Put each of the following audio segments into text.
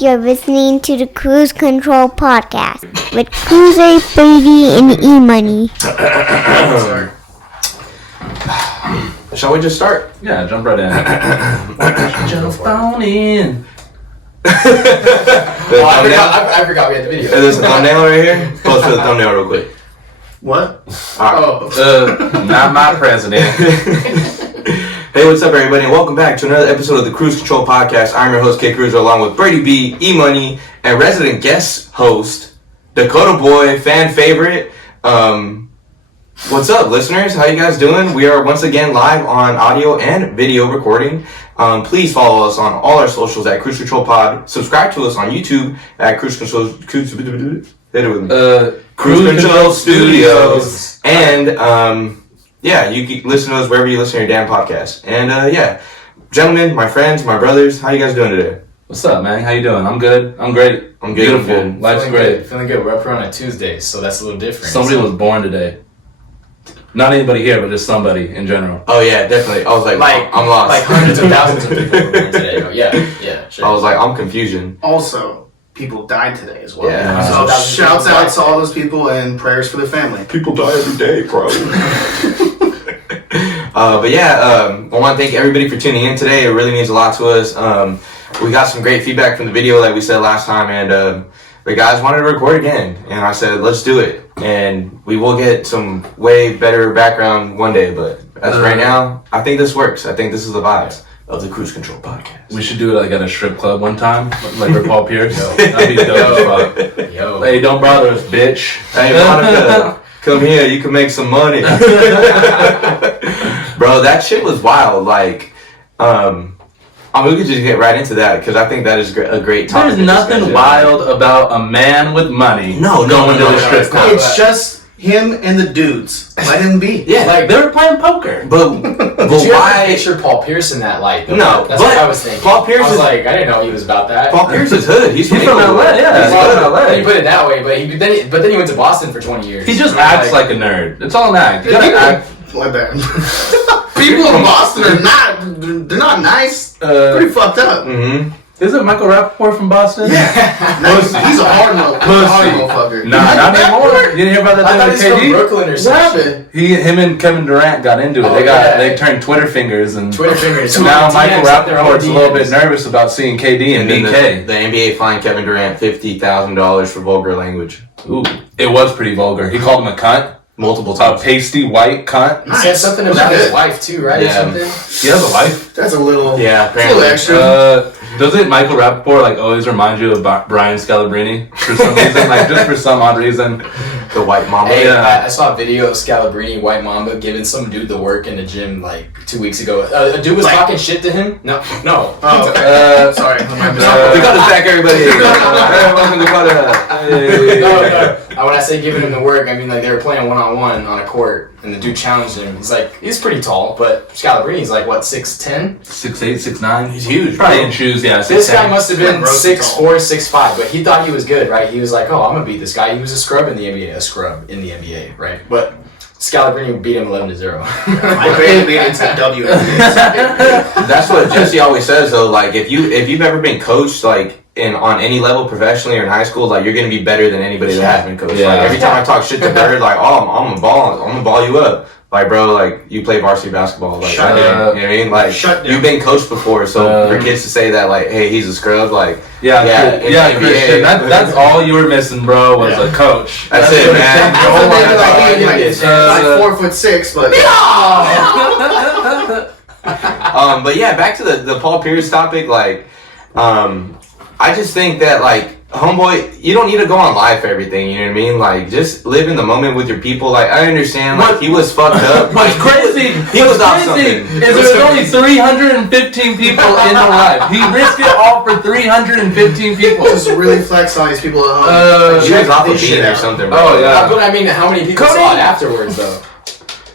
You're listening to the Cruise Control Podcast with Cruzz, Brady, and E-Money. Shall we just start? Yeah, jump right in. Jump on in. I forgot we had the video. Is this a thumbnail right here? Post for the thumbnail real quick. What? Not my president. Hey, what's up, everybody, and welcome back to another episode of the Cruise Control Podcast. I'm your host, Cruzz, along with Brady B, E-Money, and resident guest host, Dakota Boy, fan favorite. What's up, listeners? How you guys doing? We are once again live on audio and video recording. Please follow us on all our socials at Cruise Control Pod. Subscribe to us on YouTube at Cruise Control. Hit it with me. Cruise Control Studios. And yeah, you can listen to us wherever you listen to your damn podcast. And yeah, gentlemen, my friends, my brothers, how you guys doing today? What's up, man? How you doing? I'm good. I'm great. I'm good. Beautiful. I'm good. Life's great. Feeling good. We're up here on a Tuesday, so that's a little different. Somebody was born today. Not anybody here, but just somebody in general. Oh yeah, definitely. I was like I'm lost. Like hundreds of thousands of people were born today. Oh, yeah, sure. I was like, I'm confusion. Also, people died today as well. Yeah. So shouts out to all those people and prayers for their family. People die every day, bro. But yeah, I want to thank everybody for tuning in today. It really means a lot to us. We got some great feedback from the video like we said last time, and the guys wanted to record again, and I said, let's do it. And we will get some way better background one day, but as of right now, I think this works. I think this is the vibes of the Cruise Control Podcast. We should do it like at a strip club one time, like we're Paul Pierce. That'd be dope as fuck. Yo. Hey, don't bother us, bitch. Hey, Monica, come here. You can make some money. Bro, that shit was wild. Like, I mean, we could just get right into that because I think that is a great topic. There's nothing wild about a man with money going to the strip club. It's just him and the dudes. Let him be. Yeah, like they were playing poker. But you why? picture Paul Pierce in that light? Though? No, that's what I was thinking. Paul Pierce I was is like, I didn't know he was about that. Paul Pierce is hood. He's from LA. Yeah, he's from LA. Then you put it that way, but then he went to Boston for 20 years. He just acts like a nerd. It's all an act. You gotta act. Like that. People in Boston are they're not nice. Pretty fucked up. Mm-hmm. Isn't Michael Rappaport from Boston? Yeah. He's a hard motherfucker. Nah, not anymore. You didn't hear about that I thing thought with he's KD? from Brooklyn or something. Him and Kevin Durant got into it. They turned Twitter fingers and now Michael Rappaport's a little bit nervous about seeing KD and BK. The NBA fined Kevin Durant $50,000 for vulgar language. Ooh, it was pretty vulgar. He called him a cunt. Multiple A times. pasty white cunt. He said something about his wife too, right? Yeah. Or something? He has a wife. That's a little. Yeah, It's a little apparently. extra. Doesn't Michael Rappaport like always remind you of Brian Scalabrine for some reason? Like just for some odd reason. The white mama. Hey, Yeah. I saw a video of Scalabrini, White Mamba, giving some dude the work in the gym like 2 weeks ago. A dude was talking shit to him. No. Oh, okay. Sorry. Dakota's back, everybody. Welcome to Dakota. No. When I say giving him the work, I mean like they were playing one-on-one on a court, and the dude challenged him. He's pretty tall, but Scalabrini's like what, 6'10"? 6'8", 6'9". He's huge. Probably in shoes, yeah. 6'10". This guy must have been Gross 6'4", 6'5", but he thought he was good, right? He was like, oh, I'm gonna beat this guy. He was a scrub in the NBA, right? But Scalabrini beat him 11-0. I barely made it to WNBA. That's what Jesse always says though. Like if you've ever been coached like on any level professionally or in high school, like you're gonna be better than anybody that has been coached. Yeah. Like every time I talk shit to Bird, like I'm gonna ball you up. Like bro, like you play varsity basketball. Like Shut you know down. what I mean? Like Shut down. you've been coached before, so for kids to say that like, hey, he's a scrub, like Yeah, in the Christian. NBA, That's all you were missing, bro, was a coach. That's it, man. Like 4'6", but But yeah, back to the Paul Pierce topic. Like, I just think that like homeboy, you don't need to go on live for everything. You know what I mean? Like, just live in the moment with your people. Like, I understand. Like, he was fucked up. What's crazy? He was off crazy something. is there's only 315 people in the live. He risked it all for 315 people. just really flex on these people at home. He was off a This shit beat or out. something. Bro. Oh, yeah. But I mean, how many people Cody! saw it afterwards, though?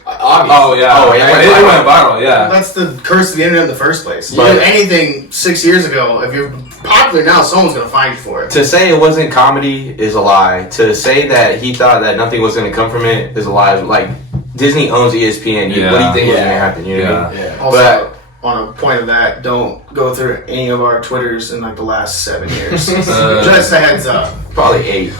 Obviously. Oh yeah. It went viral. Yeah. That's the curse of the internet in the first place. You But- do anything 6 years ago, if you're popular now, someone's gonna find you for it. To say it wasn't comedy is a lie. To say that he thought that nothing was going to come from it is a lie. Like, Disney owns ESPN. What do you think was going to happen? You know what I mean? Yeah. Also, on a point of that, don't go through any of our Twitters in like the last 7 years. Just a heads up. Probably 8.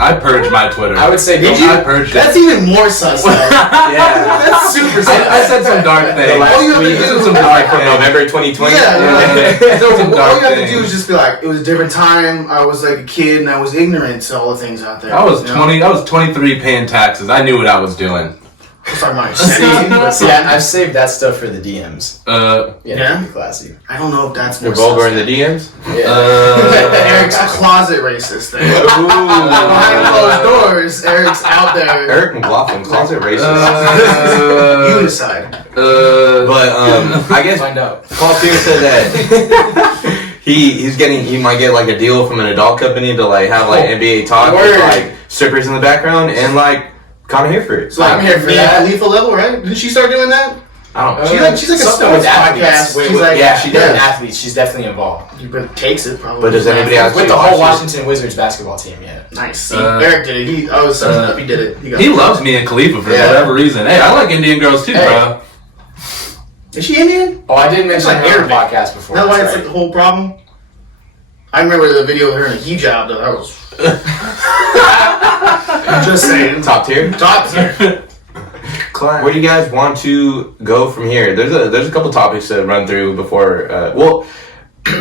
I purged my Twitter. I would say I purged That's it. even more suspect. Yeah. That's super suspect. I said some dark things. last All you have to tweet, do- some like from November 2020. Yeah. So Some all dark you have to things. do is just be like, it was a different time. I was like a kid and I was ignorant to all the things out there. I was you know? 20. I was 23 paying taxes. I knew what I was doing. Sorry, my insanity, but Yeah, I've saved that stuff for the DMs. Yeah? Be classy. I don't know if that's You're more vulgar in suspect. the DMs? Yeah. Eric's closet racist thing. Ooh. Behind closed doors, Eric's out there. Eric McLaughlin, closet racist. You decide. But I guess Find out. Paul Pierce said that he might get like a deal from an adult company to like have like NBA talk with Word. like strippers in the background and like kind of here for it. So I'm here for Mia that. Khalifa Khalifa level, right? Didn't she start doing that? I don't know. She's like a Something sports with athletes. podcast. Wait, She's like, yeah, she She's does. an athlete. She's definitely involved. But takes it probably. But does anybody else With She the whole watches- Washington Wizards basketball team, yeah. Nice. See, Uh, Eric did it. I was summing up. He did it. got He it. loves me and Khalifa for Yeah. whatever reason. Hey, I like Indian girls too, Hey. bro. Is she Indian? Oh, I did mention It's like her on the Arabic. podcast before. That's why That's it's right. like the whole problem. I remember the video of her in a hijab though. That was. I'm just saying. Top tier. Top tier. Where do you guys want to go from here? There's a couple topics to run through before.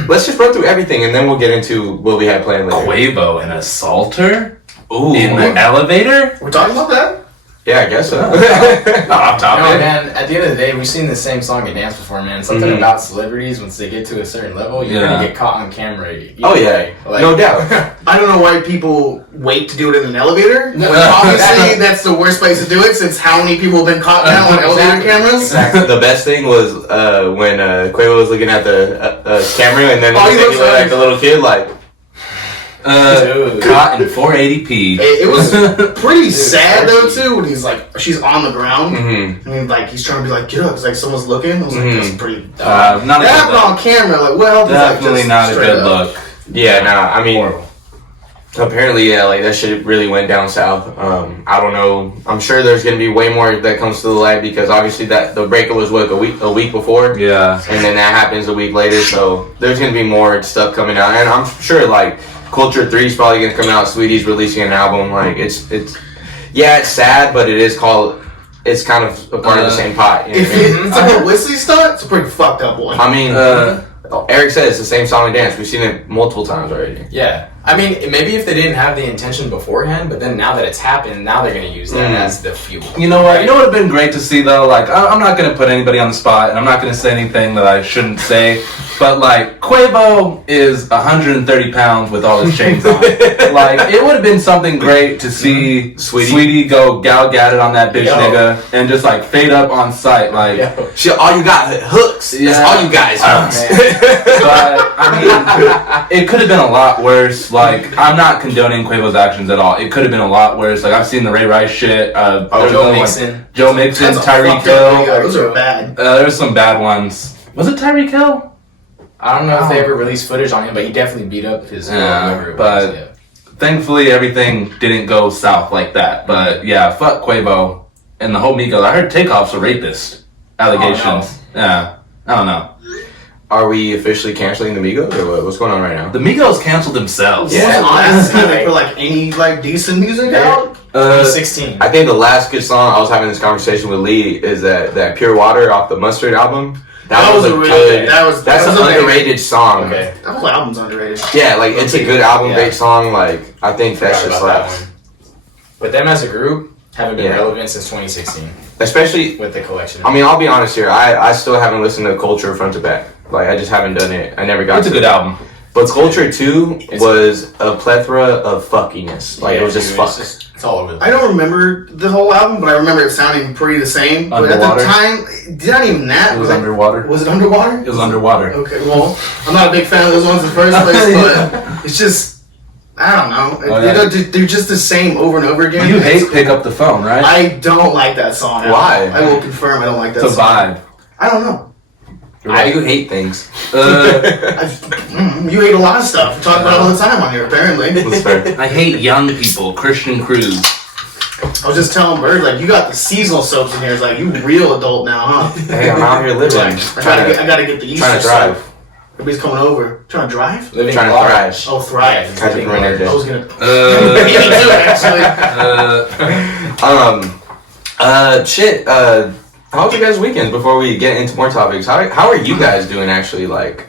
Let's just run through everything and then we'll get into what we have planned later. Quavo and Assaulter Ooh. in the elevator. We're talking about that? Yeah, I guess so. Off No, topic. man, at the end of the day, we've seen the same song and dance before, man. Something Mhm. about celebrities, once they get to a certain level, you're Yeah. gonna get caught on camera. Oh either yeah, way. Like- no doubt. I don't know why people wait to do it in an elevator. No, When obviously, that's the worst place to do it since how many people have been caught now on elevator Exactly. cameras? Exactly. The best thing was when Quavo was looking at the camera and then Oh, he he looks looked like like- a little kid, like Dude. Caught in 480p. It was pretty sad though too when he's like, she's on the ground. mhm. I mean, like he's trying to be like, get up. It's like someone's looking. I was like, Mhm. that's pretty. Not a That good happened look. on camera. Like, well, Definitely not a straight good up. look. Yeah, nah. I mean, Horrible. apparently, yeah, like that shit really went down south. I don't know. I'm sure there's gonna be way more that comes to the light because obviously that the breakup was what a week before. Yeah. And then that happens a week later, so there's gonna be more stuff coming out, and I'm sure like Culture 3 is probably gonna come out. Sweetie's releasing an album, like it's yeah, it's sad, but it's kind of a part of the same pot. You know If what I mean? it's a publicity stunt, it's a pretty fucked up one. I mean, Eric said it's the same song and dance. We've seen it multiple times already. Yeah. I mean, maybe if they didn't have the intention beforehand, but then now that it's happened, now they're gonna use that as the fuel. You know what? You know what would have been great to see though? Like, I'm not gonna put anybody on the spot, and I'm not gonna say anything that I shouldn't say. But like, Quavo is 130 pounds with all his chains on. Like, it would have been something great to see Sweetie go gal gatted on that bitch Yo. nigga and just like fade up on sight. Like, Yo. Shit, all you got hooks. That's Yeah. all you guys hooks. but I mean, it could have been a lot worse. Like, I'm not condoning Quavo's actions at all. It could have been a lot worse. Like, I've seen the Ray Rice shit. There's Joe another one. Mixon. Joe Mixon, That's a Tyreek fucked up Hill. video. Those are bad. There's some bad ones. Was it Tyreek Hill? I don't know if they ever released footage on him, but he definitely beat up his Yeah, whoever it but- was. Yeah. Thankfully, everything didn't go south like that. But yeah, fuck Quavo and the whole Migos. I heard Takeoff's a rapist. Allegations. Yeah, I don't know. Are we officially canceling the Migos or what? What's going on right now? The Migos canceled themselves. Yeah. Honestly, they put like any like decent music out. 2016. I think the last good song I was having this conversation with Lee is that Pure Water off the Mustard album. That was a really good. that That's was an a underrated song. Okay. That whole album's underrated. Yeah, like it's a good album, Yeah. great song. Like I think that's Forgot just about like, that one. But them as a group haven't been Yeah. relevant since 2016 especially. with the collection. I mean, I'll be honest here. I still haven't listened to Culture front to back. Like I just haven't done it. I never got It's a to good it. album. But Culture 2 It's- was a plethora of fuckiness. Like it was just dude, fuck. it's all over the I don't remember the whole album, but I remember it sounding pretty the same. But at Underwater? the time, not even that. It was underwater. Was it underwater? It was underwater. Okay, well, I'm not a big fan of those ones in the first place, but it's just, I don't know. Oh, yeah. They're just the same over and over again. You hate Pick Up the Phone, right? I don't like that song. at all. Why? I will confirm I don't like that It's a song. vibe. I don't know. I do hate things. You hate a lot of stuff. We talk about it all the time on here, apparently. That's fair. I hate young people. Christian Cruzz. I was just telling Bird, like, you got the seasonal soaps in here. It's like, you real adult now, huh? Hey, I'm out here living. I gotta get the Easter Trying to soap. drive. Everybody's coming over. Trying to drive? Living Trying to large. thrive. Oh, thrive. Catch up right there. I was gonna. Uh, Me too, actually. Shit. How was your guys' weekend? Before we get into more topics, how are you guys doing? Actually, like,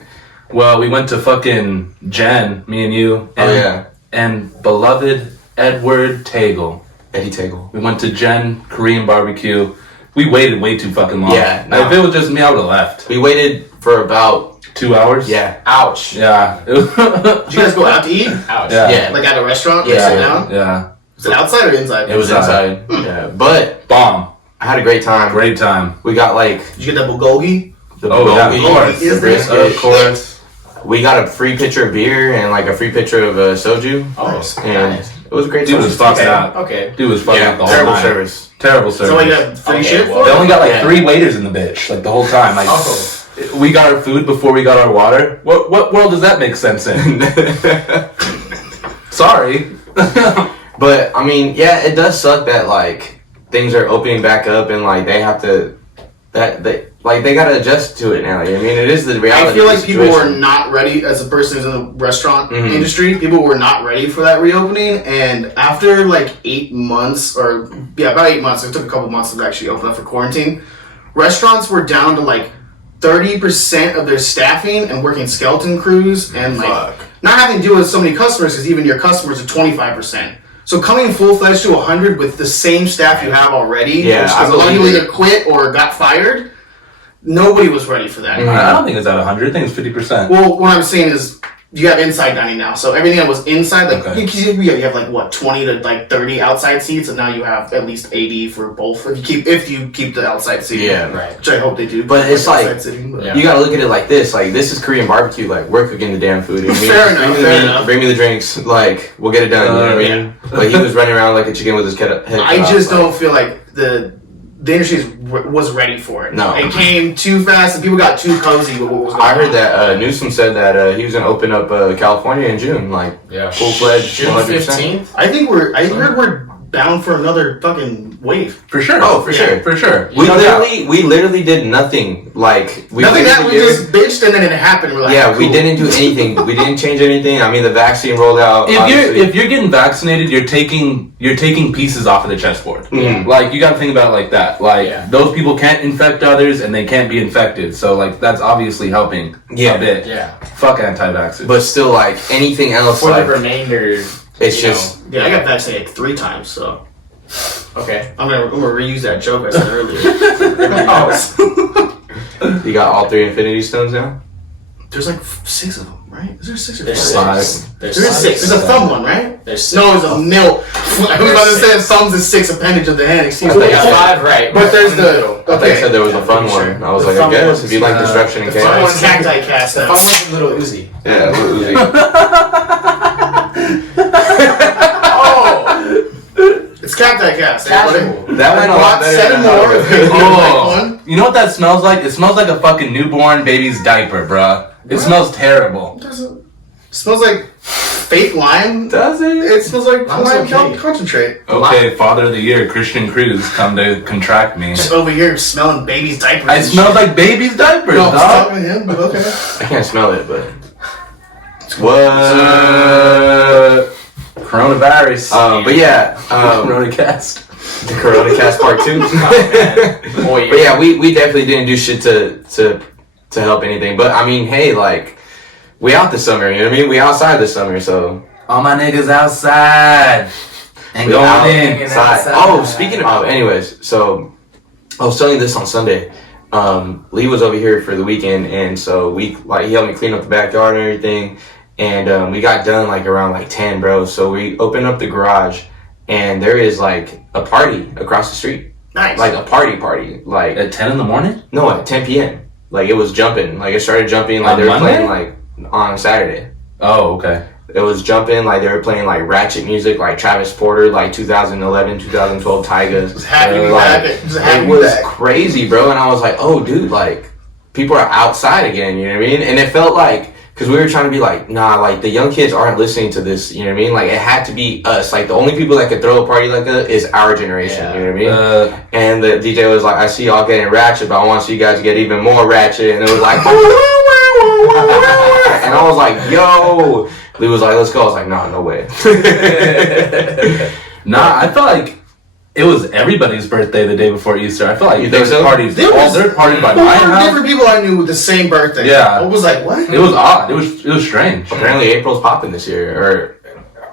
well, we went to fucking Jen, me and you. And, and beloved Edward Tagle. Eddie Tagle. We went to Jen Korean barbecue. We waited way too fucking long. Yeah, no. If it was just me, I would have left. We waited for about 2 hours. Yeah. Ouch. Yeah. Did you guys go out to eat? Ouch. Yeah. Yeah. Like at a restaurant? Yeah. Sit down? Yeah. Was it outside or inside? It was inside. Yeah, but Bomb. I had a great time. Great time. We got like Did you get that bulgogi? the Oh, yeah, bulgogi, of course. the Is this- brisket. Of course. We got a free pitcher of beer and like a free pitcher of soju, Oh, and nice. it was a great Dude time. was fucked Okay. up. Okay. Dude was fucking Yeah, up the whole terrible night. service. Terrible service. So what, you got free Okay, shit well, for They only got like Yeah. 3 waiters in the bitch, like the whole time. Like, Oh. we got our food before we got our water. What world does that make sense in? Sorry. But I mean, yeah, it does suck that like things are opening back up and like they have to they gotta adjust to it now. I mean, it is the reality. I feel of like the people were situation. not ready, as a person who's in the restaurant Mhm. industry, people were not ready for that reopening. And after like 8 months, about 8 months, it took a couple months to actually open up for quarantine, restaurants were down to like 30% of their staffing and working skeleton crews and like Fuck. not having to deal with so many customers because even your customers are 25%. So coming full-fledged to 100 with the same staff you have already, Yeah, which I is a lot of you believe either quit or got fired, nobody was ready for that. I don't think it's at 100. I think it's 50%. Well, what I'm saying is you have inside dining now, so everything that was inside, like Okay. you have like what 20 to like 30 outside seats, and now you have at least 80 for both. If you keep the outside seating, Yeah. Right. which I hope they do. But it's like- outside seating, but- Yeah. You gotta look at it like this. Like, this is Korean barbecue. Like, we're cooking the damn food. You know what I mean? Fair enough, Bring me the fair meat, enough. bring me the drinks. Like, we'll get it done. You know what I mean? Like, he was running around like a chicken with his head cut I off, just like- don't feel like the industry was ready for it. No. It came too fast, and people got too cozy with what was going I on. heard that Newsom said that he was gonna open up California in June, like Yeah. full-fledged, June 100%. 15th? I heard we're bound for another fucking wave. For sure. Oh, for sure. For sure. We No doubt. literally did nothing. Like we Nothing that literally we just bitched and then it happened. We're like, yeah, we cool. didn't do anything. We didn't change anything. I mean, the vaccine rolled out. If you're getting vaccinated, you're taking pieces off of the chessboard. Mhm. Like, you got to think about it like that. Like, Yeah. those people can't infect others, and they can't be infected. So like, that's obviously helping Yeah. a bit. Yeah. Fuck anti-vaxxers. but still, like anything else, For like the remainder, it's you just Yeah, I got vaccinated like 3 times, so okay. I'm gonna reuse that joke I said earlier. you got all 3 Infinity Stones now. There's like 6 of them, right? Is there 6 or There's 5? 6. There is 6. There's a thumb one, right? There's No, it's a middle. I was about to say thumb's a 6 appendage of the hand. Excuse So me. they got 5 right. But there's In the the. middle. I thought you said there was a fun sure. one. I was The like, I fun guess one's, if you like destruction and The fun chaos. one's cacti cast. The fun one's a little Uzi. Yeah, Lil Uzi. Oh! It's cacti cast. Casual. That went a lot better 7 than I more. thought. Oh, you know what that smells like? It smells like a fucking newborn baby's diaper, bruh. It smells terrible. It smells like fake lime. Does it? It smells like Lime's lime okay. concentrate. Okay, Father of the Year, Christian Cruz, come to contract me. Just over here smelling baby's diapers. I and smell shit. like baby's diapers, No, I'm dog. talking to him, but okay. I can't smell it, but what? Coronavirus. But yeah, Corona cast. the Corona Cast Part 2. Boy, But yeah, we definitely didn't do shit to help anything. But I mean, hey, like we out this summer, you know what I mean? We outside this summer, so All my niggas outside. And we going out in. inside. Oh, speaking of, anyways, so I was telling you this on Sunday. Lee was over here for the weekend, and so he helped me clean up the backyard and everything. And we got done like around like 10, bro. So we opened up the garage, and there is like a party across the street. Nice. Like a party. Like At 10 in the morning? no, at 10 p.m. Like it was jumping. Like it started jumping. Like On they were Monday? playing like on Saturday. Oh, okay. It was jumping. Like they were playing like ratchet music, like Travis Porter, like 2011, 2012 Tygas. Just happy to be Like, back. Just happy it to be was back. crazy, bro. And I was like, oh, dude, like people are outside again. You know what I mean? And it felt like because we were trying to be like, nah, like the young kids aren't listening to this. You know what I mean? Like it had to be us. Like the only people that could throw a party like that is our generation. Yeah. You know what I mean? And the DJ was like, I see y'all getting ratchet, but I want to see you guys get even more ratchet. And it was like, and I was like, yo. Lee was like, let's go. I was like, nah, no way. Nah, I felt like it was everybody's birthday the day before Easter. I feel like You think so? parties. There was There were parties by 4 my house. different people I knew with the same birthday. Yeah. I was like, what? It was odd. It was strange. Apparently April's popping this year, or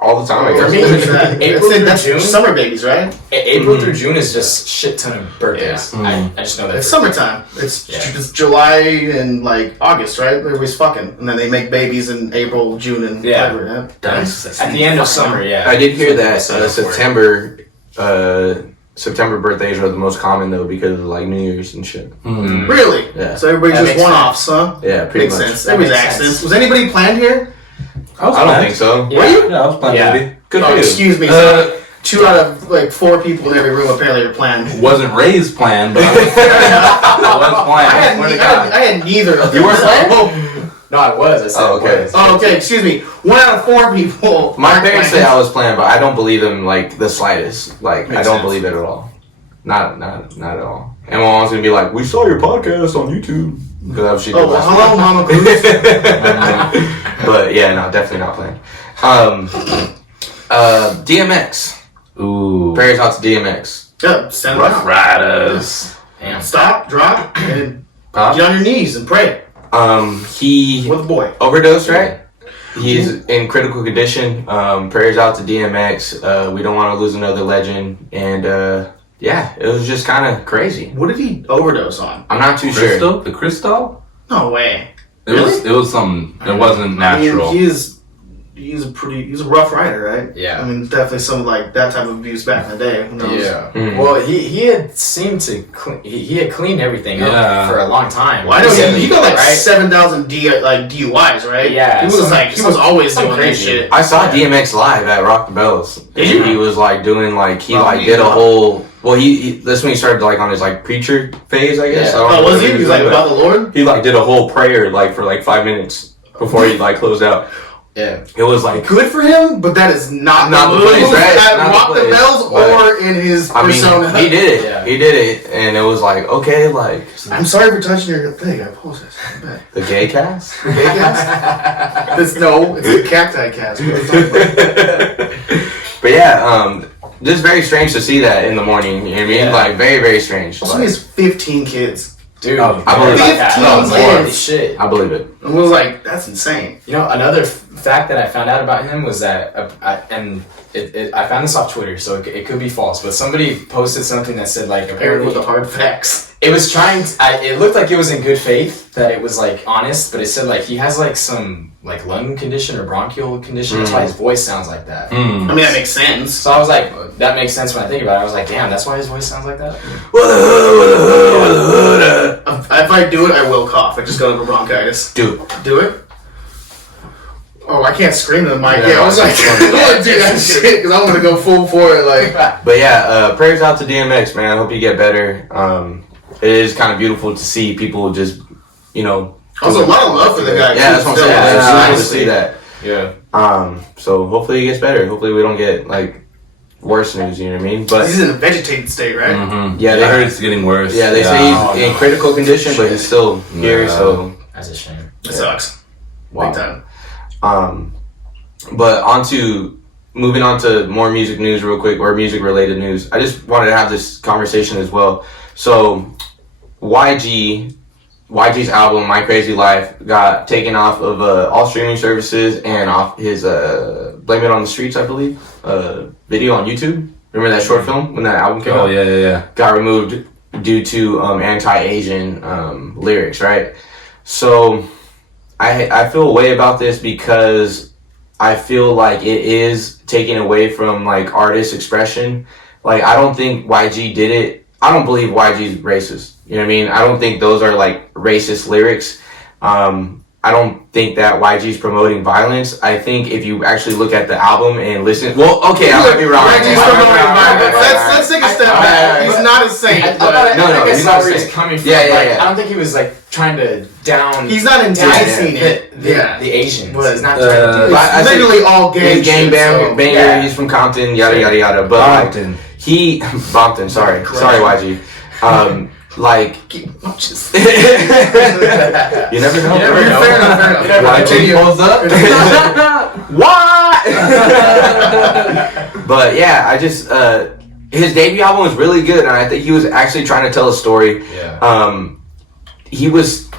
all the time, I For guess. me, April through that's June. summer babies, right? April through June is just shit ton of birthdays. Yeah. I just know that. It's summertime. It's July and like August, right? Everybody's fucking, and then they make babies in April, June, and whatever. Yeah. That's At the end of summer, yeah. I did hear that Set up for it. September birthdays are the most common though because of like New Year's and shit. Really? Yeah. So everybody's That just makes one-offs, huh? Yeah, pretty Makes much. sense. Everybody's makes accidents. sense. Was anybody planned here? I don't think so. Yeah. Were you? Yeah, I was playing Yeah. maybe. Good Oh, for you. excuse me. So 2 out of like 4 people in every room apparently are planned. Wasn't Ray's plan, but I was planned. Swear to God. I had neither of them. You weren't planned? No, I was. I said Oh, okay. it was. Oh, okay. Excuse me. 1 out of 4 people. My aren't parents say planned. I was playing, but I don't believe them like the slightest. Like I Makes don't sense. believe it at all. Not at all. And my mom's gonna be like, "We saw your podcast on YouTube." Because that's what she did Oh, well, last hello, Mama Cruz. But yeah, no, definitely not playing. DMX. Ooh. Prayers out to DMX. Yeah, stand Rough up. Riders. Damn. Stop, drop, and Pop. get on your knees and pray He with a boy. overdosed, right? He's in critical condition. Prayers out to DMX. We don't want to lose another legend. And yeah, it was just kind of crazy. What did he overdose on? I'm not too sure. Crystal? The Crystal? No way. It was something. It wasn't natural. I mean, he's a rough rider, right? Yeah. I mean, definitely some like that type of abuse back in the day. Who knows? Yeah. Mhm. Well, he had seemed to he had cleaned everything Yeah. up for a long time. Well, I know he got like right? 7,000 DUIs, right? Yeah, He was he was always doing that crazy. shit. I saw DMX live at Rock the Bells. Did you? He was like doing like he Well, like he- did a whole. Well, he that's when he started like on his like preacher phase, I guess. Yeah. I don't Oh, know was what he? He was like doing, about the Lord. but he like did a whole prayer like for like 5 minutes before he like closed out. Yeah. It was like Good for him, but that is not Not the the place, move right? at Not the Rock the place. Bells But- or in his I mean, persona. he did it. Yeah. He did it, and it was like okay, like I'm sorry for touching your thing. I apologize. I'm bad. the gay cast. Gay cast? It's the cacti cast. What are you talking about? But yeah, just very strange to see that in the morning. You know what I mean? Yeah. Like very, very strange. Also, he has 15 kids. Dude, Oh, I believe about that. 15 That was kids. holy shit. I believe it. I was like, that's insane. You know, another fact that I found out about him was that, I found this off Twitter, so it could be false, but somebody posted something that said, like, Paired apparently, with the hard facts. it was it looked like it was in good faith, that it was, like, honest, but it said, like, he has, like, some, like, lung condition or bronchial condition, that's why his voice sounds like that. I mean, that makes sense. So I was like, that makes sense when I think about it. I was like, damn, that's why his voice sounds like that? What the hood, what the hood, what the hood. If I do it, I will cough. I just got over bronchitis. Dude, Do it? Oh, I can't scream in the mic. Yeah, Yeah, I was like, I I don't want to do that shit because I'm going to go full for it. Like, but yeah, prayers out to DMX, man. I hope you get better. It is kind of beautiful to see people just, you know. there's a lot of love for the guy. Yeah, that's what I'm saying. Yeah, It's nice to honestly. see that. Yeah. So hopefully he gets better. Hopefully we don't get like worse news. You know what I mean? But He's in a vegetated state, right? Mm-hmm. Yeah, I they- heard it's getting worse. yeah, they say he's in critical condition, but he's still here. Yeah. So That's a shame. It sucks. wow. Big time. But moving on to more music news real quick, or music related news. I just wanted to have this conversation as well. So YG's album My Crazy Life got taken off of all streaming services and off his Blame It on the Streets, I believe, video on YouTube. Remember that short film when that album came out? Oh, yeah. Got removed due to anti-Asian lyrics, right? So I feel a way about this because I feel like it is taking away from like artist expression. Like I don't think YG did it. I don't believe YG's racist. You know what I mean? I don't think those are like racist lyrics. I I don't think that YG's promoting violence. I think if you actually look at the album and listen, well, okay, I might be wrong. YG's promoting violence. Let's take a step back. He's not a saint. No, he's not a saint. Coming from. Yeah. I don't think he was like trying to down. He's not enticing the Asians. He's not trying to do it's literally all gay. He's gang banger. He's from Compton. Yada yada yada. But Compton. Bompton. Sorry, YG. Like, you never know. Fair enough. YG pulls up. What? But yeah, I just his debut album was really good, and I think he was actually trying to tell a story. Yeah. He was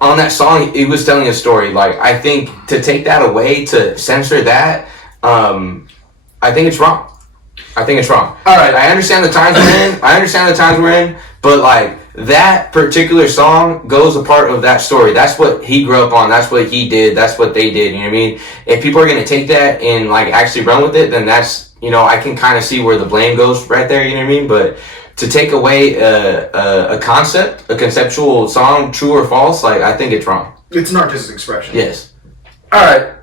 on that song. He was telling a story. Like, I think to take that away, to censor that, I think it's wrong. All right, I understand the times we're in. But like, that particular song goes a part of that story. That's what he grew up on. That's what he did. That's what they did. You know what I mean? If people are going to take that and like actually run with it, then that's, I can kind of see where the blame goes right there. You know what I mean? But to take away a conceptual song, true or false, like, I think it's wrong. It's an artistic expression. Yes. All right.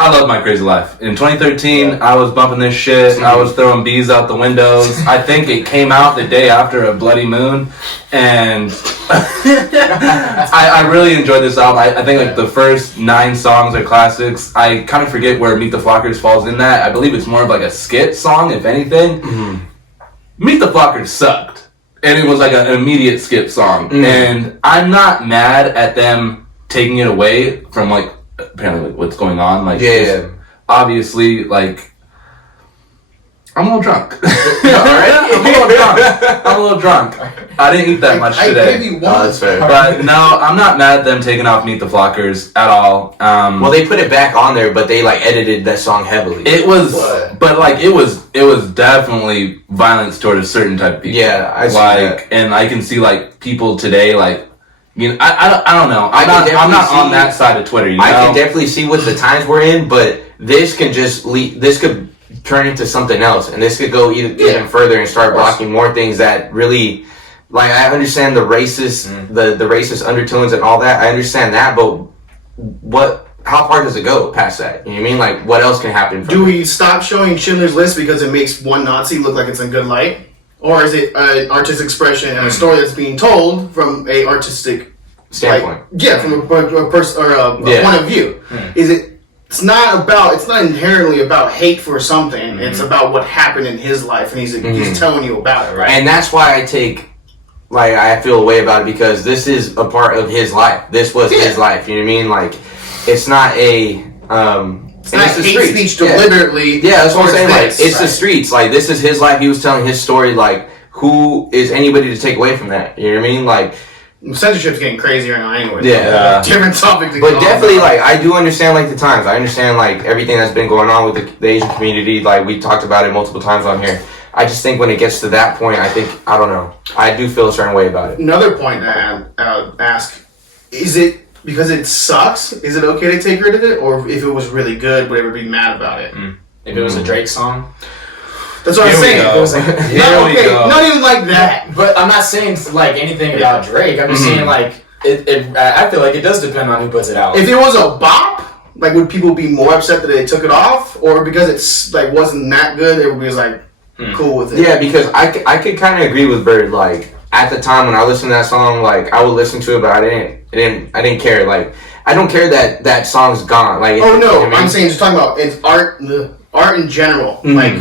I love My Crazy Life. In 2013, I was bumping this shit. I was throwing bees out the windows. I think it came out the day after a bloody moon, and I really enjoyed this album. I think like the first 9 songs are classics. I kind of forget where Meet the Flockers falls in that. I believe it's more of like a skit song, if anything. Mm-hmm. Meet the Flockers sucked, and it was like an immediate skip song. Mm-hmm. And I'm not mad at them taking it away from like apparently like what's going on. Like, obviously, like, I'm a little drunk. Alright? I'm a little drunk. I didn't eat that much today. I maybe that's fair. But no, I'm not mad at them taking off Meet the Flockers at all. Well, they put it back on there, but they like edited that song heavily. It was, but like it was definitely violence toward a certain type of people. Yeah, I see that. And I can see like people today like. I don't know. I'm not on that side of Twitter. I can definitely see what the times we're in, but this can just this could turn into something else, and this could go even further and start blocking more things that really, like, I understand the racist, the racist undertones and all that. I understand that, but how far does it go past that? You know what I mean? Like, what else can happen? Do we stop showing Schindler's List because it makes one Nazi look like it's in good light? Or is it an artistic expression and a story that's being told from a artistic standpoint? From a person or a point of view. Is it? It's not inherently about hate for something. Mm-hmm. It's about what happened in his life, and he's telling you about it, right? And that's why I feel a way about it, because this is a part of his life. This was his life. You know what I mean? Like, it's not a it's not hate speech deliberately. Yeah, that's what I'm saying. Like, it's the streets. Like, this is his life. He was telling his story. Like, who is anybody to take away from that? You know what I mean? Like, censorship's getting crazier now anyway. Yeah. Different topic to But definitely, like, I do understand, like, the times. I understand, like, everything that's been going on with the Asian community. Like, we talked about it multiple times on here. I just think when it gets to that point, I don't know. I do feel a certain way about it. Another point I would ask, is it because it sucks, is it okay to take rid of it? Or if it was really good, would ever be mad about it? If it was a Drake song? That's what I'm saying. It was like, not even like that. But I'm not saying like anything about Drake. I'm just saying like I feel like it does depend on who puts it out. If it was a bop, like, would people be more upset that they took it off, or because it's like wasn't that good, everybody was like cool with it? Yeah, because I could kind of agree with Bird. Like, at the time when I listened to that song, like, I would listen to it, but I didn't care. Like, I don't care that song's gone. Like, oh no, I'm saying just talking about it's art in general. Mm-hmm. Like,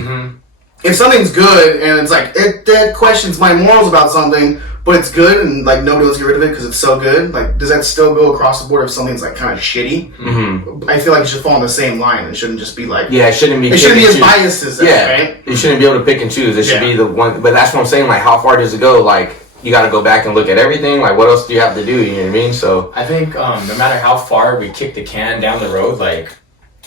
if something's good and it's like that questions my morals about something, but it's good and like nobody wants to get rid of it because it's so good, like, does that still go across the board if something's like kind of shitty? Mm-hmm. I feel like it should fall in the same line. It shouldn't just be like it shouldn't be as biased as that, right? You shouldn't be able to pick and choose. It should be the one. But that's what I'm saying. Like, how far does it go? Like, you got to go back and look at everything. Like, what else do you have to do? You know what I mean? So I think no matter how far we kick the can down the road, like,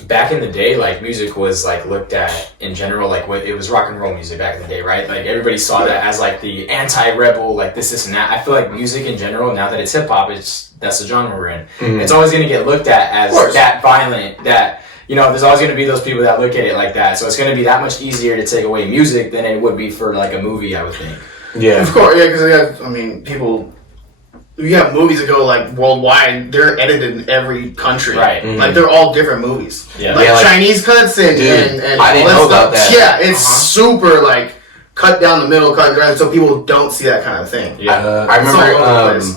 back in the day, like, music was like looked at in general, like, what it was rock and roll music back in the day, right? Like, everybody saw that as like the anti-rebel, like this and that. I feel like music in general, now that it's hip hop, that's the genre we're in. Mm-hmm. It's always going to get looked at as that violent, that, you know, there's always going to be those people that look at it like that. So it's going to be that much easier to take away music than it would be for like a movie, I would think. Yeah, of course, yeah, because I mean, people you have movies that go like worldwide. They're edited in every country. Right. Like they're all different movies. Yeah. Like Yeah, like- Chinese cuts and Dude, and I didn't all know about stuff. that. Yeah, it's super like cut down the middle, cut down, so people don't see that kind of thing. Yeah. I It's all over the remember place.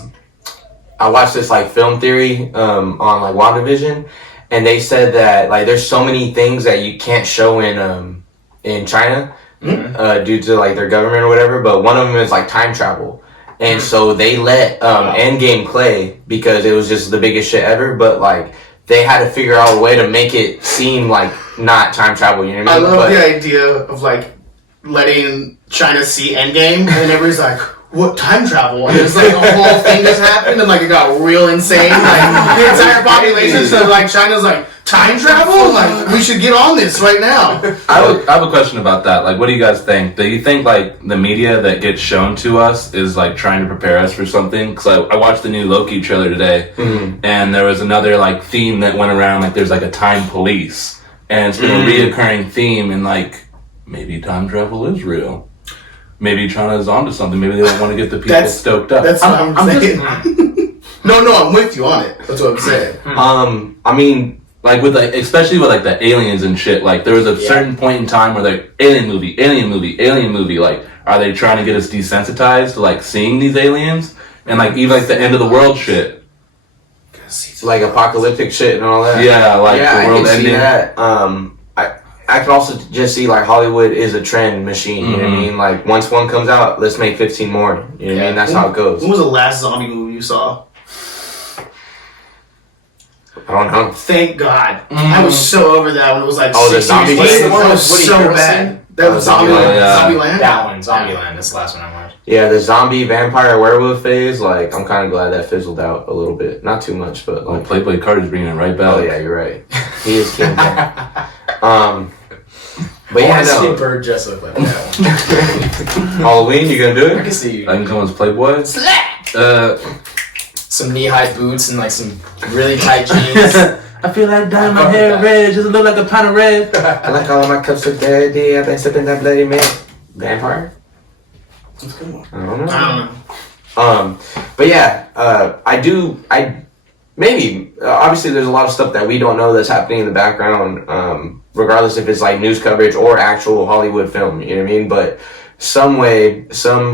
I watched this like film theory on like WandaVision, and they said that like there's so many things that you can't show in China due to like their government or whatever, but one of them is like time travel. And so they let Endgame play because it was just the biggest shit ever, but like they had to figure out a way to make it seem like not time travel, you know what I I mean? love But- the idea of like letting China see Endgame, and everybody's like, "What time travel?" And it's like a whole thing just happened, and like it got real insane. Like the entire population, so like China's like, "Time travel? Like we should get on this right now." I have a question about that. Like, what do you guys think? Do you think like the media that gets shown to us is like trying to prepare us for something? Because I watched the new Loki trailer today, and there was another like theme that went around. Like, there's like a time police, and it's been a reoccurring theme. And like, maybe time travel is real. Maybe China's onto something. Maybe they don't want to get the people stoked up. That's what I'm saying. just- No, I'm with you on it. That's what I'm saying. I mean, Like with like, especially with like the aliens and shit. Like there was a certain point in time where like alien movie. Like, are they trying to get us desensitized to like seeing these aliens? And like even like the end of the world shit. like apocalyptic shit and all that. Yeah, like Yeah, the world I can ending. see that. I could also just see like Hollywood is a trend machine. You know what I mean? Like once one comes out, let's make 15 more. You know what I mean? That's how it goes. When was the last zombie movie you saw? I don't know. Thank God. I was so over that when it was like Oh, the 6 zombie years one? later. The one That with was Woody so Harrelson? bad. That was Zombieland, Zombieland. yeah. Zombieland? That one, Zombieland. That's the last one I watched. Yeah, the zombie vampire werewolf phase. Like I'm kind of glad that fizzled out a little bit. Not too much, but Oh, like. Playboy Carter's bringing it right back. Oh yeah, you're right. He is king. But I yeah, want to see a no. bird dress up like that. Halloween, you gonna do I it? can see you. I can come as Playboy. Some knee-high boots and like some really tight jeans. I feel like dyeing my hair red, just look like a pound of red. I like all of my cups of daddy. I've been sipping that bloody milk. Vampire? That's a good one. I don't know. I don't know. But yeah, obviously there's a lot of stuff that we don't know that's happening in the background, regardless if it's like news coverage or actual Hollywood film, you know what I mean? But some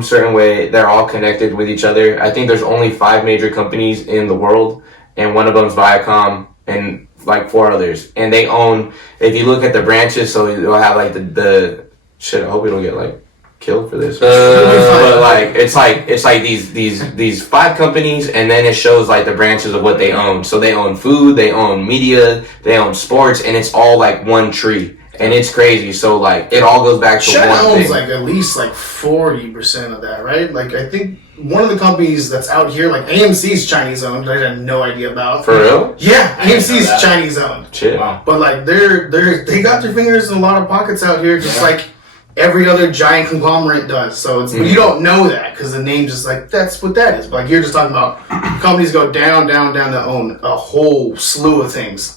certain way, they're all connected with each other. I think there's only 5 major companies in the world, and one of them's Viacom, and like 4 others. And they own, if you look at the branches, so they'll have like the shit, I hope we don't get like killed for this. But like it's like these 5 companies, and then it shows like the branches of what they own. So they own food, they own media, they own sports, and it's all like one tree. And it's crazy. So like it all goes back to China one owns thing. like at least like 40% of that, right? Like I think one of the companies that's out here, like AMC's Chinese owned. I had no idea about. For real? Yeah, I didn't know AMC's that. Chinese owned. Shit. Wow. But like they got their fingers in a lot of pockets out here, just like every other giant conglomerate does. So it's but you don't know that because the name's just like that's what that is. But like you're just talking about companies go down that own a whole slew of things.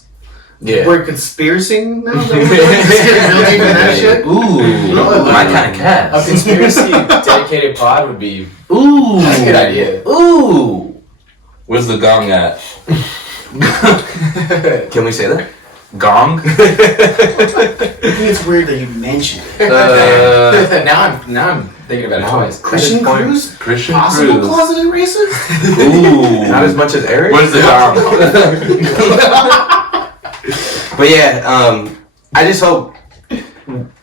Yeah. We're conspiracy now. Just get real deep into that shit. Ooh, my kind of A cast. conspiracy dedicated pod would be Ooh, that's a good idea. Ooh, where's the gong at? Can we say that? Gong? I think it's weird that you mentioned it. now I'm thinking about it twice. Christian At this point, Cruz? Christian Possible Cruz. closeted racist? Ooh, Not as much as Eric. where's the gong? But yeah, I just hope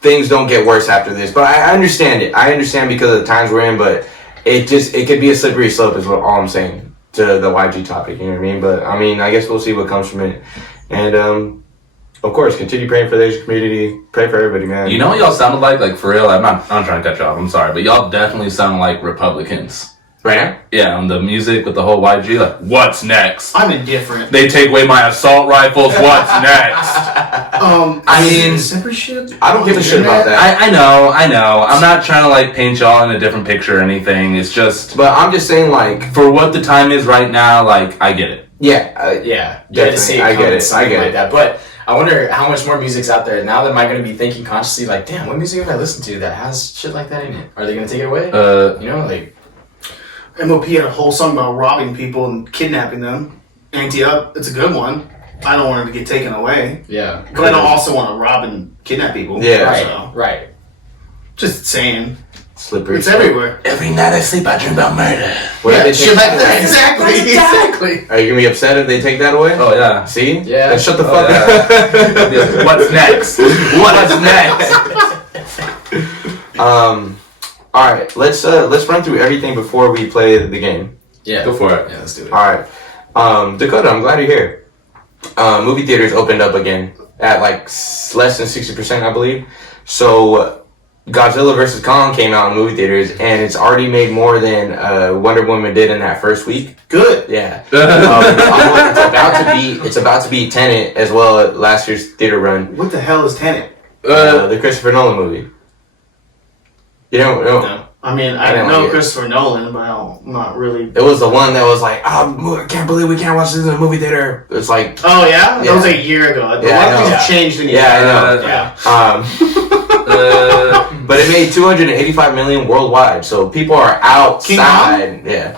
things don't get worse after this. But I understand it. I understand because of the times we're in. But it could be a slippery slope, is what all I'm saying to the YG topic. You know what I mean? But I mean, I guess we'll see what comes from it. And of course, continue praying for the Asian community. Pray for everybody, man. You know what y'all sounded like? Like for real, I'm trying to cut you off. I'm sorry, but y'all definitely sound like Republicans. Right now? Yeah, on the music with the whole YG, like, what's next? I'm indifferent. They take away my assault rifles. What's next? I mean, censorship. I don't give a shit about that. I know. I'm not trying to like paint y'all in a different picture or anything. It's just But I'm just saying, like, for what the time is right now. Like, I get it. yeah, Yeah, you had to see it I get coming, it. something I get like it. that. But I wonder how much more music's out there now. That am I going to be thinking consciously, like, damn, what music have I listened to that has shit like that in it? Are they going to take it away? You know, like. MOP had a whole song about robbing people and kidnapping them. Ante Up, it's a good one. I don't want it to get taken away. Yeah. But I don't also want to rob and kidnap people. Yeah. Right. So, Right. just saying. Slippery. It's everywhere. Every night I sleep, I dream about murder. What if they shit take like that that. away? Exactly. Are you gonna be upset if they take that away? Oh yeah. See? Yeah. Then shut the Oh, fuck yeah. up. What's next? What's next? All right. Let's run through everything before we play the game. Yeah. Go for it. Yeah, let's do it. All right. Dakota, I'm glad you're here. Movie theaters opened up again at like less than 60%, I believe. So Godzilla vs. Kong came out in movie theaters, and it's already made more than Wonder Woman did in that first week. Good. Yeah. It's about to be Tenet as well at last year's theater run. What the hell is Tenet? The Christopher Nolan movie. You don't know? No. I mean, I didn't know like it. Christopher Nolan, but I'm not really. It was the one that was like, oh, I can't believe we can't watch this in a movie theater. It's like, Oh yeah, that Yeah. was a year ago. A Yeah, I lot of things know. have changed in a yeah, I know. year. Yeah. But it made 285 million worldwide, so people are outside. Yeah.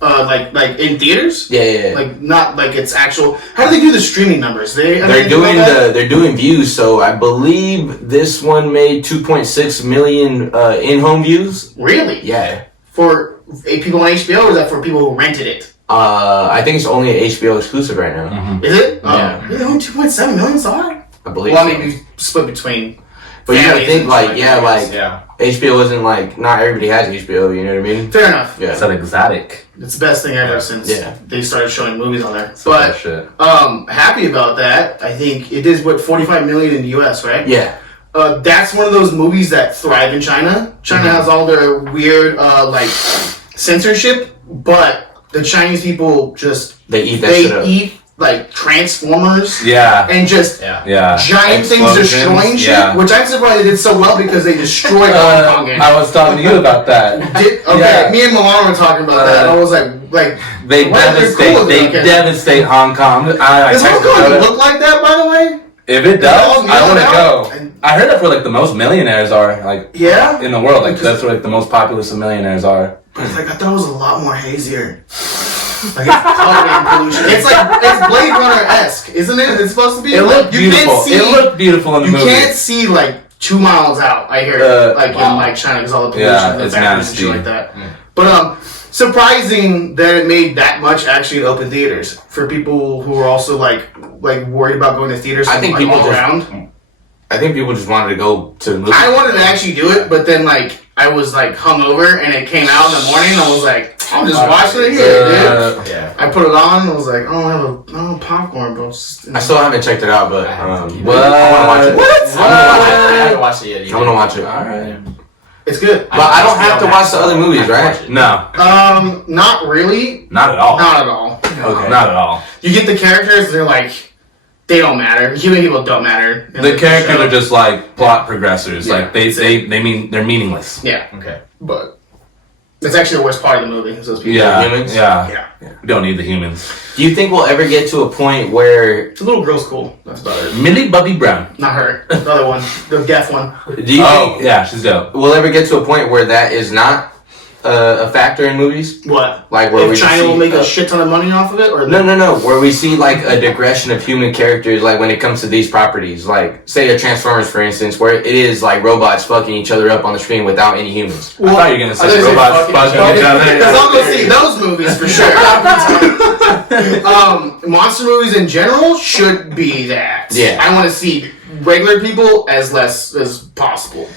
Like in theaters. Yeah. Like not like it's actual. How do they do the streaming numbers? They're doing views, so I believe this one made 2.6 million in-home views. Really? Yeah. For people on HBO, or is that for people who rented it? I think it's only an HBO exclusive right now. Is it? Oh, Yeah. really? Only 2.7 million saw it? I believe. Well, I so. mean, you split between. But you gotta families think and like, stuff yeah, that. like Yeah. HBO isn't like not everybody has HBO. You know what I mean? Fair enough. Yeah. It's an exotic. It's the best thing ever since Yeah. they started showing movies on there. So that But shit. happy about that. I think it is what 45 million in the US, right? Yeah. That's one of those movies that thrive in China. China has all their weird like censorship, but the Chinese people just They eat that shit up. eat like Transformers Yeah. and just Yeah. Yeah. giant things Explosions, destroying shit. yeah. Which I'm surprised they did so well because they destroyed Hong Kong. I was talking to you about that. Okay, Yeah. me and Milan were talking about that. I was like They why are they cool with it? Okay. devastate Hong Kong. I Does Hong texted Kong about it. look like that, by the way? If it does, all I milled want to out? go. I heard that's where like the most millionaires are, like Yeah. in the world. Like Because- that's where like the most populous of millionaires are. But it's like I thought it was a lot more hazier. Like it's covered in pollution. It's Blade Runner-esque, isn't it? It's supposed to be. It looked you beautiful. Can't see, It looked beautiful in the You movie. can't see like 2 miles out. I hear in like China because all the pollution Yeah, and the it's factories and shit nasty. like that. But surprising that it made that much actually in open theaters for people who are also like worried about going to theaters. I think like, people all just- around. I think people just wanted to go to the movie. I wanted to actually do it, but then like I was like hungover and it came out in the morning. And I was like, I'm just watching it here, dude. Yeah. I put it on. I was like, I don't have popcorn, bro. I still haven't checked it out, but I haven't What? I want to watch it. What? I haven't watched it yet. I want to watch it. Alright. It's good. But I don't have to watch the other movies, right? No, Not really. not at all. Not at all. Okay. Not at all. You get the characters, they're like, they don't matter. Human people don't matter. in The characters show. are just like plot progressors. Yeah. Like they mean they're meaningless. Yeah, Okay. but it's actually the worst part of the movie. Is those people. Yeah, humans? yeah. Yeah. We don't need the humans. Do you think we'll ever get to a point where? The little girl's cool. That's about it. Millie Bobby Brown. Not her. The other one. The deaf one. Do you Oh think yeah, she's dope. we'll ever get to a point where that is not a factor in movies? What? Like where we If China see, will make a shit ton of money off of it? Or No, where we see like a digression of human characters, like when it comes to these properties, like say a Transformers, for instance, where it is like robots fucking each other up on the screen without any humans. I thought you were gonna say robots fucking each other. Because I'll go see those movies for sure. Monster movies in general should be that. Yeah. I want to see regular people as less as possible.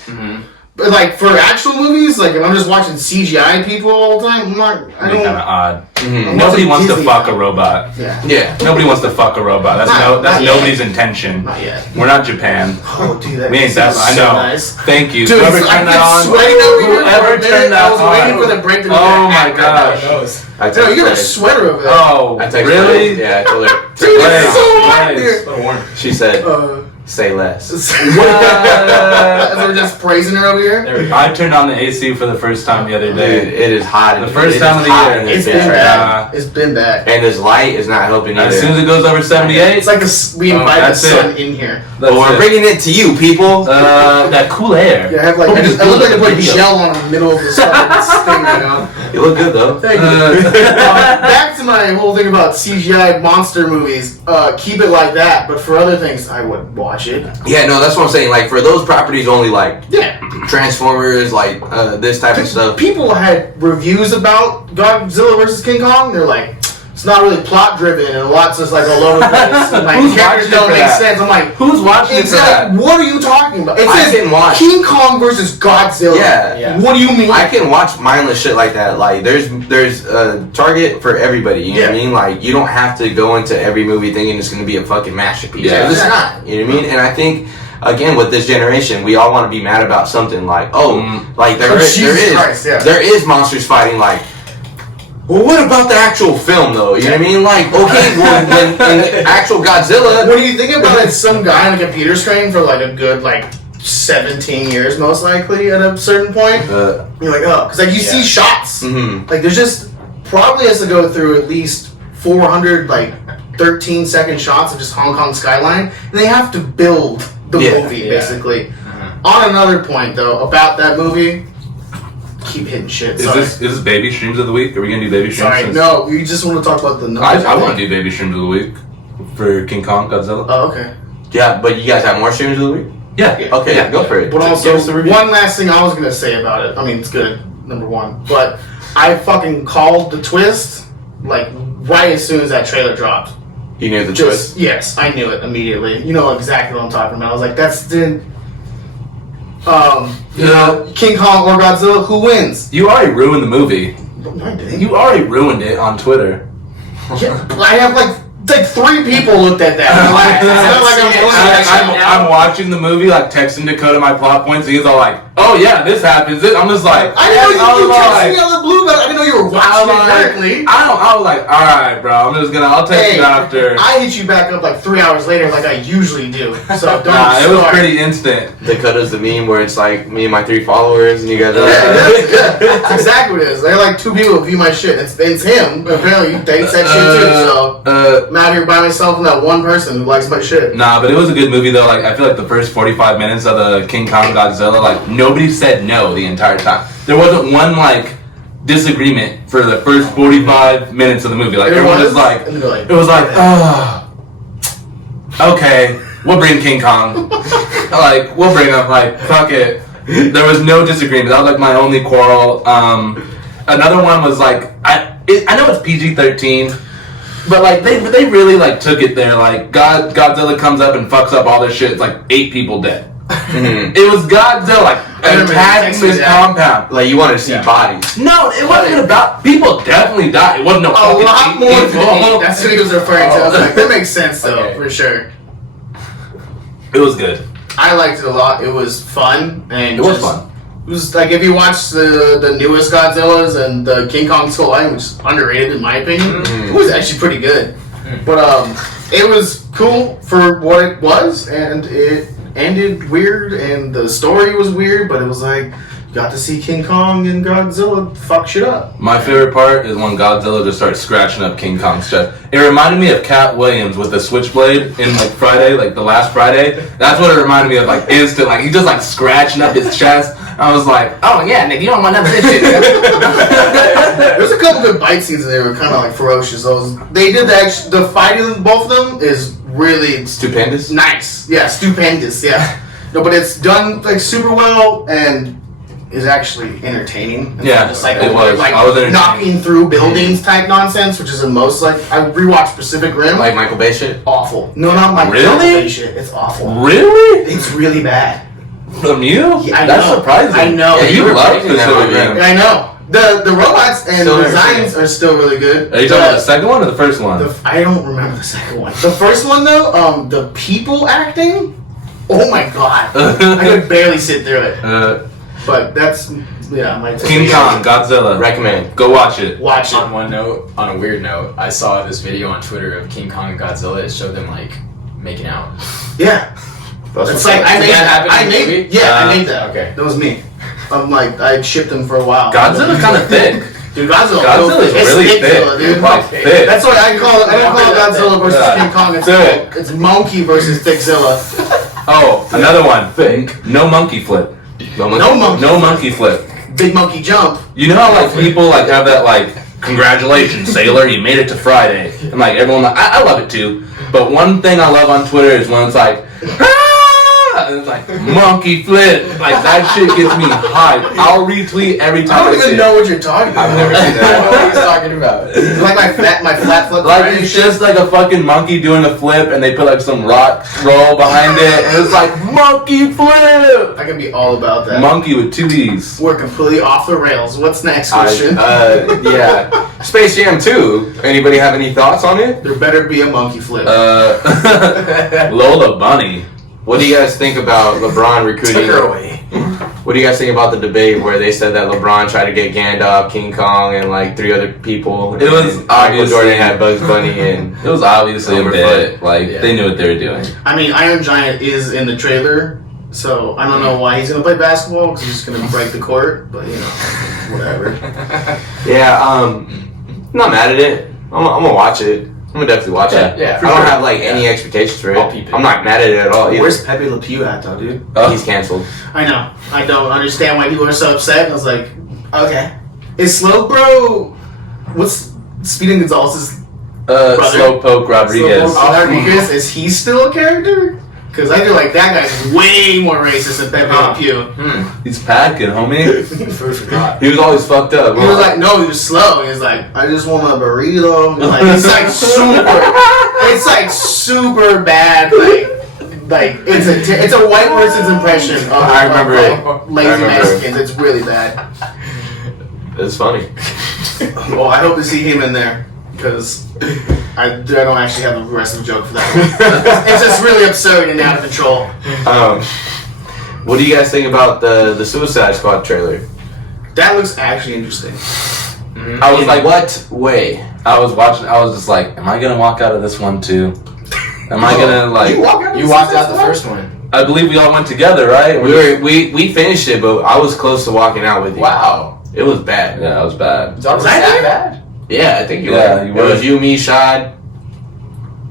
But like for actual movies, like if I'm just watching CGI people all the time, I Kind of don't. odd. Mhm. Nobody wants to Disney. fuck a robot. Yeah. Yeah. Nobody wants to fuck a robot. That's Not that's yet. nobody's intention. Not yet. We're not Japan. Oh, dude, that We ain't that. sounds I so know. nice. Thank you. Dude, Whoever I turned that get on. sweating over here for Whoever a minute. turned that I was waiting on. for the break to Oh my gosh. I Dude, you have a texted sweater over there. Oh, I texted really? her. Yeah, I told her. Dude, it's Nice, so hot nice. here. What a warm. She said, Say less. As we're just praising her over here. There we go. I turned on the AC for the first time the other Dude, day. it is hot. The first time of the year. It's been bad. It's been bad. And this light is not helping either. As soon as it goes over 78, It's like we invite the that's sun it. in here. But we're bringing it to you, people. that cool air. Yeah, I have like Hope I you just just I look do like I it put in the video. gel on the middle of this thing right now. You look good, though. Thank you. Back to my whole thing about CGI monster movies. Keep it like that, but for other things, I would watch it. Yeah, no, that's what I'm saying. Like, for those properties only, like, Yeah. Transformers, like, this type of stuff. People had reviews about Godzilla versus King Kong. They're like, it's not really plot driven and lots just like all over the place. And like Who's characters watching don't for make that? sense. I'm like, Who's watching it's for like, that? what are you talking about? It I says can watch. King Kong versus Godzilla. Yeah. What do you mean? I can watch mindless shit like that. Like, there's a target for everybody. You know what I mean? Like, you don't have to go into every movie thinking it's going to be a fucking masterpiece. Yeah. It's not. You know what I mean? And I think, again, with this generation, we all want to be mad about something like, like there Jesus Christ, yeah. there is monsters fighting. Like, well, what about the actual film though? You know what I mean? Like, okay, well, when actual Godzilla. When you think about it, some guy on a computer screen for like a good 17 years, most likely at a certain point. You're like, oh, because like you see shots. Mhm. Like there's just probably has to go through at least 400 13-second shots of just Hong Kong skyline, and they have to build the movie basically. On another point though about that movie, keep hitting shit. Is this baby streams of the week? Are we gonna do baby streams? Sorry, no, you just want to talk about the numbers. I want to do baby streams of the week for King Kong Godzilla. Oh, okay. Yeah, but you guys have more streams of the week? Yeah. Okay, Yeah. go for it. But Give also, us the review. one last thing I was gonna say about it. I mean, it's good, number one. But I fucking called the twist right as soon as that trailer dropped. You knew the twist. Yes, I knew it immediately. You know exactly what I'm talking about. I was like, that's the. King Kong or Godzilla, who wins? You already ruined the movie. No, I didn't. You already ruined it on Twitter. Yeah, I have like 3 people looked at that. It's not like I'm doing it. I'm watching the movie, texting Dakota my plot points, and he's all like, "Oh yeah, this happens." I'm just like, I didn't know you was texted me on the blue, but I didn't know you were watching it correctly. I was like, all right, bro. I'll text you after. I hit you back up 3 hours later, like I usually do. So don't Nah, it was start. pretty instant. Dakota's the meme where it's like me and my 3 followers, and you guys are That's exactly what it is. There are 2 people who view my shit. It's him. Apparently, he dates that shit too. So I'm out here by myself and that one person who likes my shit. Nah, but it was a good movie though. I feel like the first 45 minutes of the King Kong Godzilla, nobody said no the entire time. There wasn't one disagreement for the first 45 minutes of the movie. Everyone was it was oh, okay, we'll bring King Kong. We'll bring him. Fuck it. There was no disagreement. That was my only quarrel. Another one was I know it's PG-13. But they really took it there. Godzilla comes up and fucks up all this shit. It's 8 people dead. It was Godzilla attacking this compound. you wanted to see bodies. No, it wasn't about people. Definitely died. It wasn't no A fucking lot 8 more than people. 8. That's what he was referring to. I was like, that makes sense though, for sure. It was good. I liked it a lot. It was fun and It was fun. It was if you watch the newest Godzillas and the King Kong Skull Island, which is underrated in my opinion, it was actually pretty good. But it was cool for what it was, and it ended weird, and the story was weird, but it was you got to see King Kong and Godzilla fuck shit up. My favorite part is when Godzilla just starts scratching up King Kong's chest. It reminded me of Cat Williams with the switchblade in Friday, the last Friday. That's what it reminded me of, instant. He just scratching up his chest. I was like, oh yeah, Nick, you don't want none of this shit. There's a couple good fight scenes, and they were kind of ferocious. They did the fighting of both of them is really Stupendous. nice. Yeah, stupendous. Yeah, no, but it's done super well and is actually entertaining. It's Yeah, not just it was. I was entertained. knocking through buildings type nonsense, which is in most I rewatched Pacific Rim. Michael Bay shit. Awful. No, not Michael Really? Bay shit. It's awful. Really? It's really bad. From you? Yeah, I That's know. surprising. I know. Yeah, you were love predicting that Pacific movie. Rim. I know. The robots and Still the never designs seen it. are still really good. Are you talking about the second one or the first one? I don't remember the second one. The first one though, the people acting, oh my god, I could barely sit through it. But that's my King Kong, Godzilla. Recommend. Go watch it. Watch it. On a weird note, I saw this video on Twitter of King Kong and Godzilla. It showed them making out. Yeah. It's like I Did made that happen I in the made movie? yeah, I made that. Okay. That was me. I'm like I shipped him for a while. Godzilla's kind of thick. Dude, Godzilla's Godzilla's really thick. dude. Like thick. That's why I don't call it Godzilla versus Yeah. King Kong. Thick. It's Monkey versus Thickzilla. Oh, another one. No monkey flip. No monkey. No monkey flip. Big monkey jump. You know how like people like have that like, congratulations, sailor, you made it to Friday, and like everyone like I love it too. But one thing I love on Twitter is when it's like, ah! And it's like monkey flip. Like that shit gets me hyped. I'll retweet every I time don't I see even it. know what you're talking about. I've never seen I don't know what he's that. talking about. It's like my flat flip. Like it's just like a fucking monkey doing a flip, and they put like some rock roll behind it, and it's like monkey flip. I can be all about that. Monkey with 2 E's. We're completely off the rails. What's next, Christian? Yeah. Space Jam 2. Anybody have any thoughts on it? There better be a monkey flip. Lola Bunny. What do you guys think about LeBron recruiting? Took her away. What do you guys think about the debate where they said that LeBron tried to get Gandalf, King Kong, and like 3 other people? It was and Michael obviously- Jordan had Bugs Bunny, and It was obviously a Overfoot. bit. Like Yeah. they knew what they were doing. I mean, Iron Giant is in the trailer, so I don't know why he's gonna play basketball because he's just gonna break the court. But you know, whatever. yeah, I'm not mad at it. I'm gonna watch it. I'm gonna definitely watch it. Yeah, I for don't sure. have like any expectations for it. I'll peep it. I'm not mad at it at all either. Where's Pepe Le Pew at though, dude? He's canceled. I know. I don't understand why people are so upset. I was like, okay, is Slowbro? What's Speeding Gonzalez's Slowpoke Rodriguez. Rodriguez? Is he still a character? Because I feel like that guy's way more racist than Pepe Le Pew. He's packing, homie. Food for thought. He was always fucked up. He was like, no, he was slow. He was like, I just want a burrito. Like, it's like super bad. Like it's a white person's impression of, I remember it. of lazy I remember it. Mexicans. It's really bad. It's funny. Well, I hope to see him in there because I don't actually have a rest of the joke for that. It's just really absurd and out of control. What do you guys think about the Suicide Squad trailer? That looks actually interesting. I was In like, what way? I was watching. I was just like, am I gonna walk out of this one too? Am I gonna like? You walked out the first one. I believe we all went together, right? We finished it, but I was close to walking out with you. Wow. It was bad. Yeah, it was bad. Was that bad? Yeah, I think you Yeah, were. you It were. was you, me, Shad,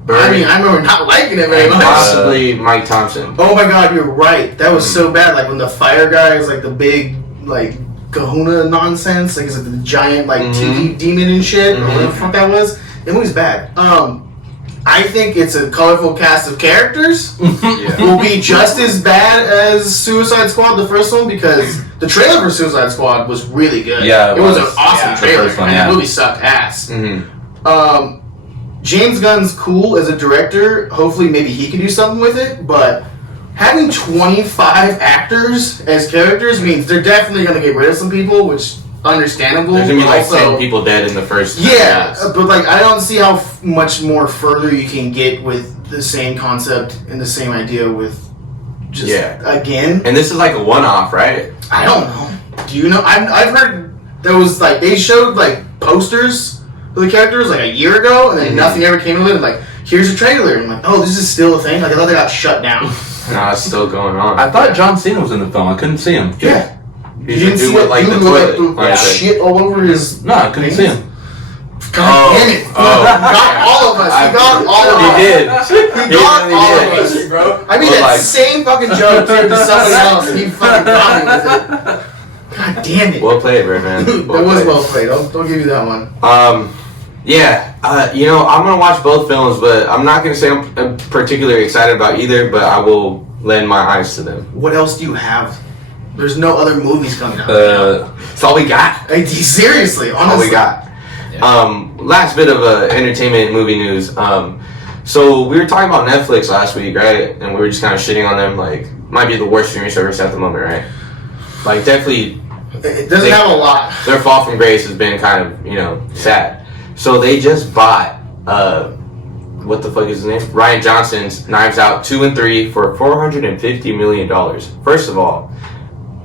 Bird, I mean, I remember not liking it very and much. possibly Mike Thompson. Oh my god, you're right. That was so bad. Like when the fire guy is like the big like kahuna nonsense. Like it's like the giant like TV demon and shit. Or whatever the fuck that was. That movie's bad. I think it's a colorful cast of characters. Will be just as bad as Suicide Squad, the first one, because the trailer for Suicide Squad was really good. Yeah, it was an was. awesome Yeah, the trailer, first one, and yeah. that movie sucked ass. Mm-hmm. James Gunn's cool as a director. Hopefully, maybe he can do something with it. But having 25 actors as characters means they're definitely going to get rid of some people, which understandable. There's gonna be like Also, 10 people dead in the first. yeah, minutes. but like I don't see how much more further you can get with the same concept and the same idea with just again. And this is like a one-off, right? I don't know. Do you know? I've heard there was like they showed like posters for the characters like a year ago, and then nothing ever came of it. And like here's a trailer, and I'm like, oh, this is still a thing. Like I thought they got shut down. No, it's still going on. I thought John Cena was in the film. I couldn't see him. Yeah. He's the dude with like the you toilet. look like Like, shit all over his. No, I couldn't see him. God damn it! He got all of us. He got all of us. He did. He got really all did. of us, bro. I mean, But, that like- same fucking joke turned to something else, and he fucking got me with it. God damn it! Well played, Birdman. That was well played. Don't give you that one. You know, I'm gonna watch both films, but I'm not gonna say I'm particularly excited about either. But I will lend my eyes to them. What else do you have? There's no other movies coming out. That's all we got. Hey, seriously, honestly. All we got. Last bit of entertainment movie news. So we were talking about Netflix last week, right? And we were just kind of shitting on them, like might be the worst streaming service at the moment, right? Like definitely, It doesn't have a lot. their fall from grace has been kind of sad. So they just bought what the fuck is his name? Ryan Johnson's Knives Out 2 and 3 for $450 million. First of all,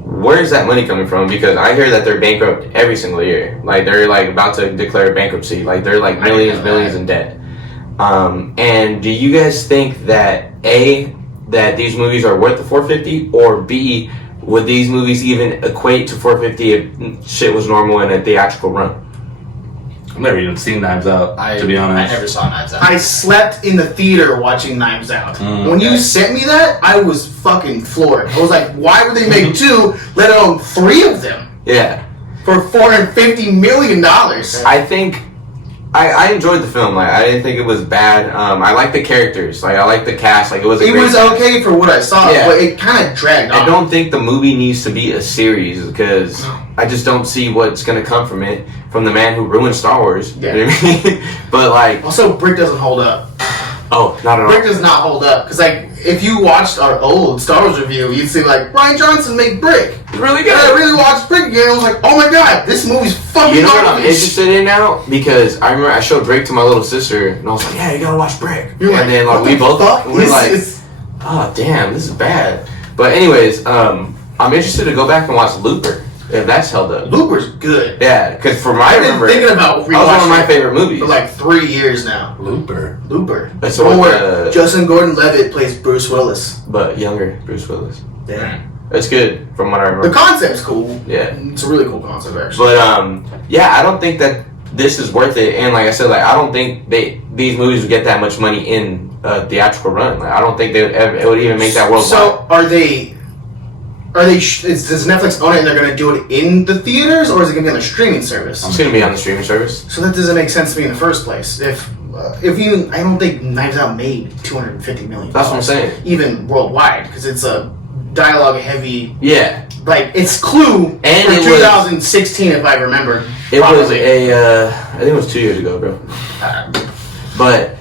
where is that money coming from? Because I hear that they're bankrupt every single year. Like they're like about to declare bankruptcy. Like they're like millions in debt. And do you guys think that that these movies are worth the $450, or B, would these movies even equate to $450 if shit was normal in a theatrical run? I've never even seen Knives Out, to be honest. I never saw Knives Out. I slept in the theater watching Knives Out. When you sent me that, I was fucking floored. I was like, why would they make 2, let alone 3 of them? Yeah. For $450 million. I think I enjoyed the film. Like, I didn't think it was bad. I like the characters. Like, I like the cast. Like, it was okay for what I saw, Yeah. but it kind of dragged on. I don't think the movie needs to be a series because I just don't see what's gonna come from it from the man who ruined Star Wars. Yeah. You know what I mean? But like, Also, Brick doesn't hold up. oh, not at all. Brick does not hold up. Because, like, if you watched our old Star Wars review, you'd see, like, Ryan Johnson make Brick. It's really And good. I really watched Brick again. I was like, oh my god, this movie's fucking You know what I'm garbage. interested in now? Because I remember I showed Brick to my little sister, and I was like, "Yeah, you gotta watch Brick." You're like, and then like what we the both fuck we're is like, this? "Oh damn, this is bad." But anyways, I'm interested to go back and watch Looper if that's held up. Looper's good. Yeah, because from my I've been remember, thinking about that was one of my rewatching favorite movies. for like 3 years now. Looper. Looper. That's the one what, where Justin Gordon-Levitt plays Bruce Willis. but younger Bruce Willis. Yeah. It's good from what I remember. The concept's cool. Yeah. It's a really cool concept, actually. But yeah, I don't think that this is worth it. And like I said, like I don't think these movies would get that much money in a theatrical run. Like I don't think it would even make that worldwide. So are they? Does Netflix own it and they're gonna do it in the theaters, or is it gonna be on the streaming service? It's gonna be on the streaming service. So that doesn't make sense to me in the first place. If I don't think Knives Out made $250 million. That's what I'm saying. Even worldwide, because it's a dialogue-heavy. Yeah, Like it's Clue And for it was- 2016, if I remember. it was properly. I think it was 2 years ago, bro. But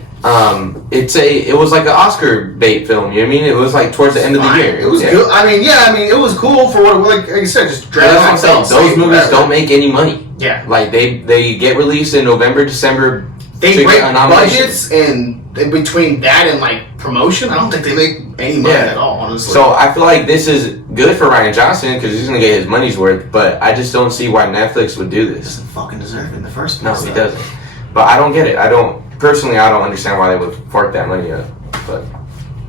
it was like an Oscar bait film. You know what I mean? It was like towards the end of the Fine. year. It was Yeah. good. I mean, it was cool for what, like I said, just But drag that's what on I'm saying. film, Those say movies whatever. don't make any money. Yeah. Like they get released in November, December. They to break get a nomination. budgets, and in between that and like promotion, I don't think they make any money Yeah. at all, honestly. So I feel like this is good for Ryan Johnson because he's gonna get his money's worth. But I just don't see why Netflix would do he this. doesn't fucking deserve it in the first No, place. he though. doesn't. But I don't get it. I don't understand why they would fork that money up. But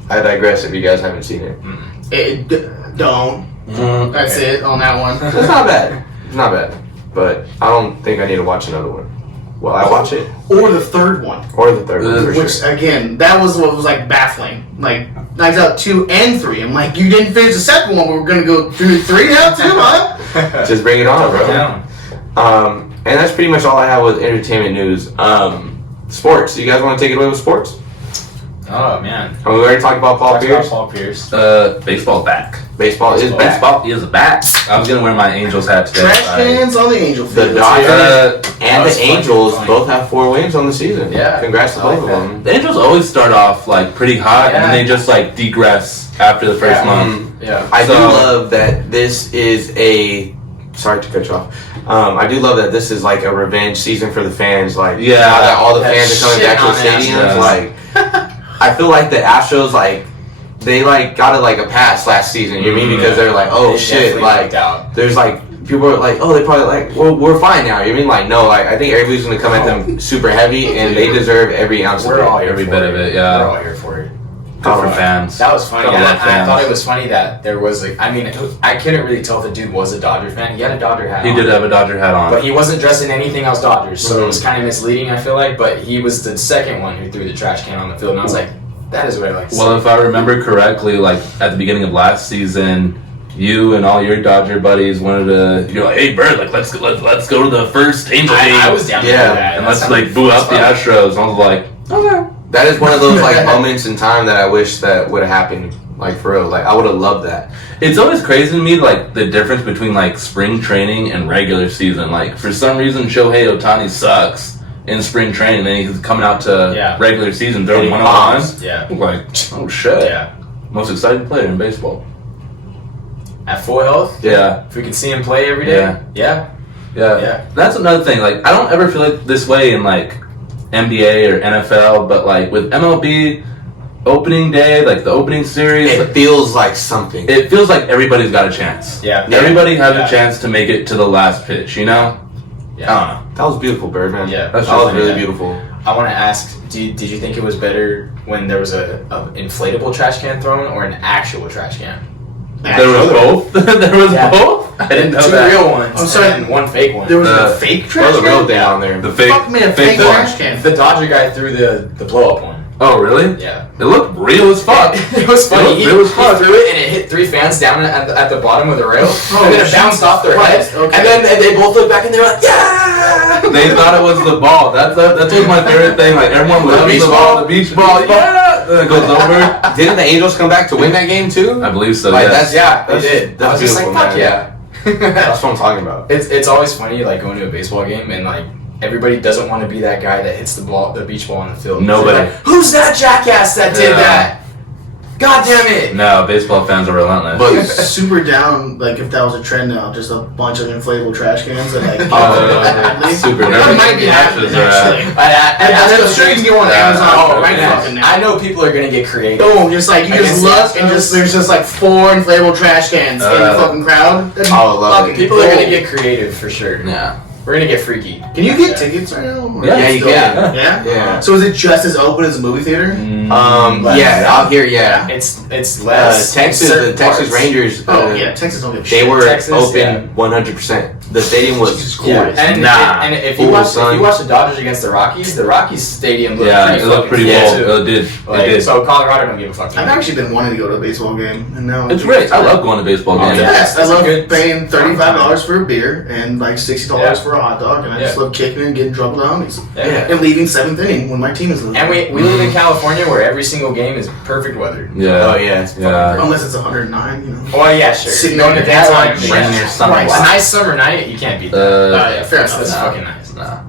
I digress. If you guys haven't seen it, Don't. That's it on that one. it's not bad. It's not bad. But I don't think I need to watch another one. Well, I watch it Or the third one. or the third one for Which, sure. again, that was what was like baffling. Like, Knives Out 2 and 3. I'm like, you didn't finish the second one, we're gonna go through 3 now too, huh? Just bring it on, bro. Down. And that's pretty much all I have with entertainment news. Sports. You guys want to take it away with sports? Oh man. We already talked about Paul Talked Pierce. about Paul Pierce. Baseball's back. Baseball is back. Baseball is back. I was gonna wear my Angels hat today. Trash cans on the Angel The field. Dodgers and That's the fucking Angels funny. both have 4 wins on the season. Yeah. Congrats to I both like of that. them. The Angels always start off like pretty hot, and then Yeah. they just like degress after the first Yeah. month. Yeah. I do So- love that this is a. Sorry to cut you off. I do love that this is like a revenge season for the fans. Like, Yeah. now that all the That fans are coming shit back to the on the stadiums. Astros. Like, I feel like the Astros, like, they like got it like a pass last season. You know what I mean? Because they're like, oh They shit, definitely like lucked out. there's like people are like, oh, they probably like, well, we're fine now. You know what I mean? Like, no, like I think everybody's gonna come at them super heavy, and they deserve every ounce of We're all it. here Every for bit it. of it, yeah. We're all here for it. Good for fans. That was funny. Gotta And love I fans. thought it was funny that there was like, I mean, I couldn't really tell if the dude was a Dodger fan. He had a Dodger hat He on. did have a Dodger hat on. But he wasn't dressed in anything else Dodgers, so Mhm. it was kind of misleading, I feel like. But he was the second one who threw the trash can on the field, and I was like, that is what I like to see. Well, if I remember correctly, like at the beginning of last season, you and all your Dodger buddies wanted to. You're like, "Hey, Bird, like let's go to the first Angel game, I was down to do Yeah, that. and That let's sounded like boo out the fun. Astros." And I was like, "Okay." That is one of those like moments in time that I wish that would have happened. Like for real, like I would have loved that. It's always crazy to me, like the difference between like spring training and regular season. Like for some reason, Shohei Ohtani sucks in spring training, then he's coming out to Yeah. regular season throwing Hitting 101. bombs. Yeah. I'm like, oh shit! Yeah. Most exciting player in baseball. At full health? Yeah. If we can see him play every day? Yeah. Yeah. That's another thing. Like, I don't ever feel like this way in like NBA or NFL, but like with MLB opening day, like the opening series, It feels like something. it feels like everybody's got a chance. Yeah. Everybody has Yeah. a chance to make it to the last pitch, you know? Yeah. I don't know. That was beautiful, Birdman. Yeah. That was That's really yeah. beautiful. I want to ask, did you think it was better when there was a inflatable trash can thrown or an actual trash can? There was both? There was both? I didn't know 2 that. real ones I'm sorry. and 1 fake one. There was a fake trash the real can? thing on there. The fake, Fuck me, a fake one. trash can. The Dodger guy threw the blow up one. Oh, really? Yeah. It looked real as fuck. It was funny. It was He fun. threw it and it hit 3 fans down at the bottom of the rail, and then it bounced off their heads. Okay. And then they both looked back and they were like, "Yeah!" They thought it was the ball. That's was my favorite thing. Like everyone loves beach the ball, ball. the beach ball. Yeah. Then it goes over. Didn't the Angels come back to win that game too? I believe so. Like yes. They did. I That's was just like, beautiful, "Fuck man. yeah!" That's what I'm talking about. It's always funny like going to a baseball game and like everybody doesn't want to be that guy that hits the beach ball on the field. Nobody. They're like, who's that jackass that did that? God damn it! No, baseball fans are relentless. But super down, like if that was a trend now, just a bunch of inflatable trash cans and like super That nervous. might be happening actually. I'm sure you can go on Yeah. Amazon Oh, right man. fucking now. I know people are gonna get creative. Boom, just like you I just guess look that's and just there's just like 4 inflatable trash cans in the fucking crowd. That'd be I would love it. fucking People are gold. gonna get creative for sure. Yeah. We're gonna get freaky. Can you get tickets right now? Or Yeah, you still- can. Yeah? Yeah. So is it just as open as a movie theater? Yeah, out here, yeah. It's less. Texas, the certain Texas parts. Rangers. Oh yeah, Texas don't give a They shit. were Texas, open 100%. The stadium was cool. Yeah, and, Nah. and if you Ooh, watch son. the Dodgers against the Rockies stadium looked Yeah, pretty it looked pretty fucking cool. full, It did. Like, It did. So Colorado don't give a fuck. I've actually been wanting to go to a baseball game, and now It's great. I love going to baseball Oh, games. yeah. Yes, I It's a love good paying $35 for a beer and like $60 Yeah. for a hot dog, and I just Yeah. love kicking and getting drunk with the homies. Yeah. And leaving 7th inning when my team is losing. And we live in California where every single game is perfect weather. Yeah. Oh, yeah. It's Yeah. Unless it's 109, you know. Oh yeah, sure. Sitting Going in to the daytime, daytime, Bring yeah. your sunlight. A nice summer night, you can't beat that. Yeah, fair enough. That's No. fucking nice. No.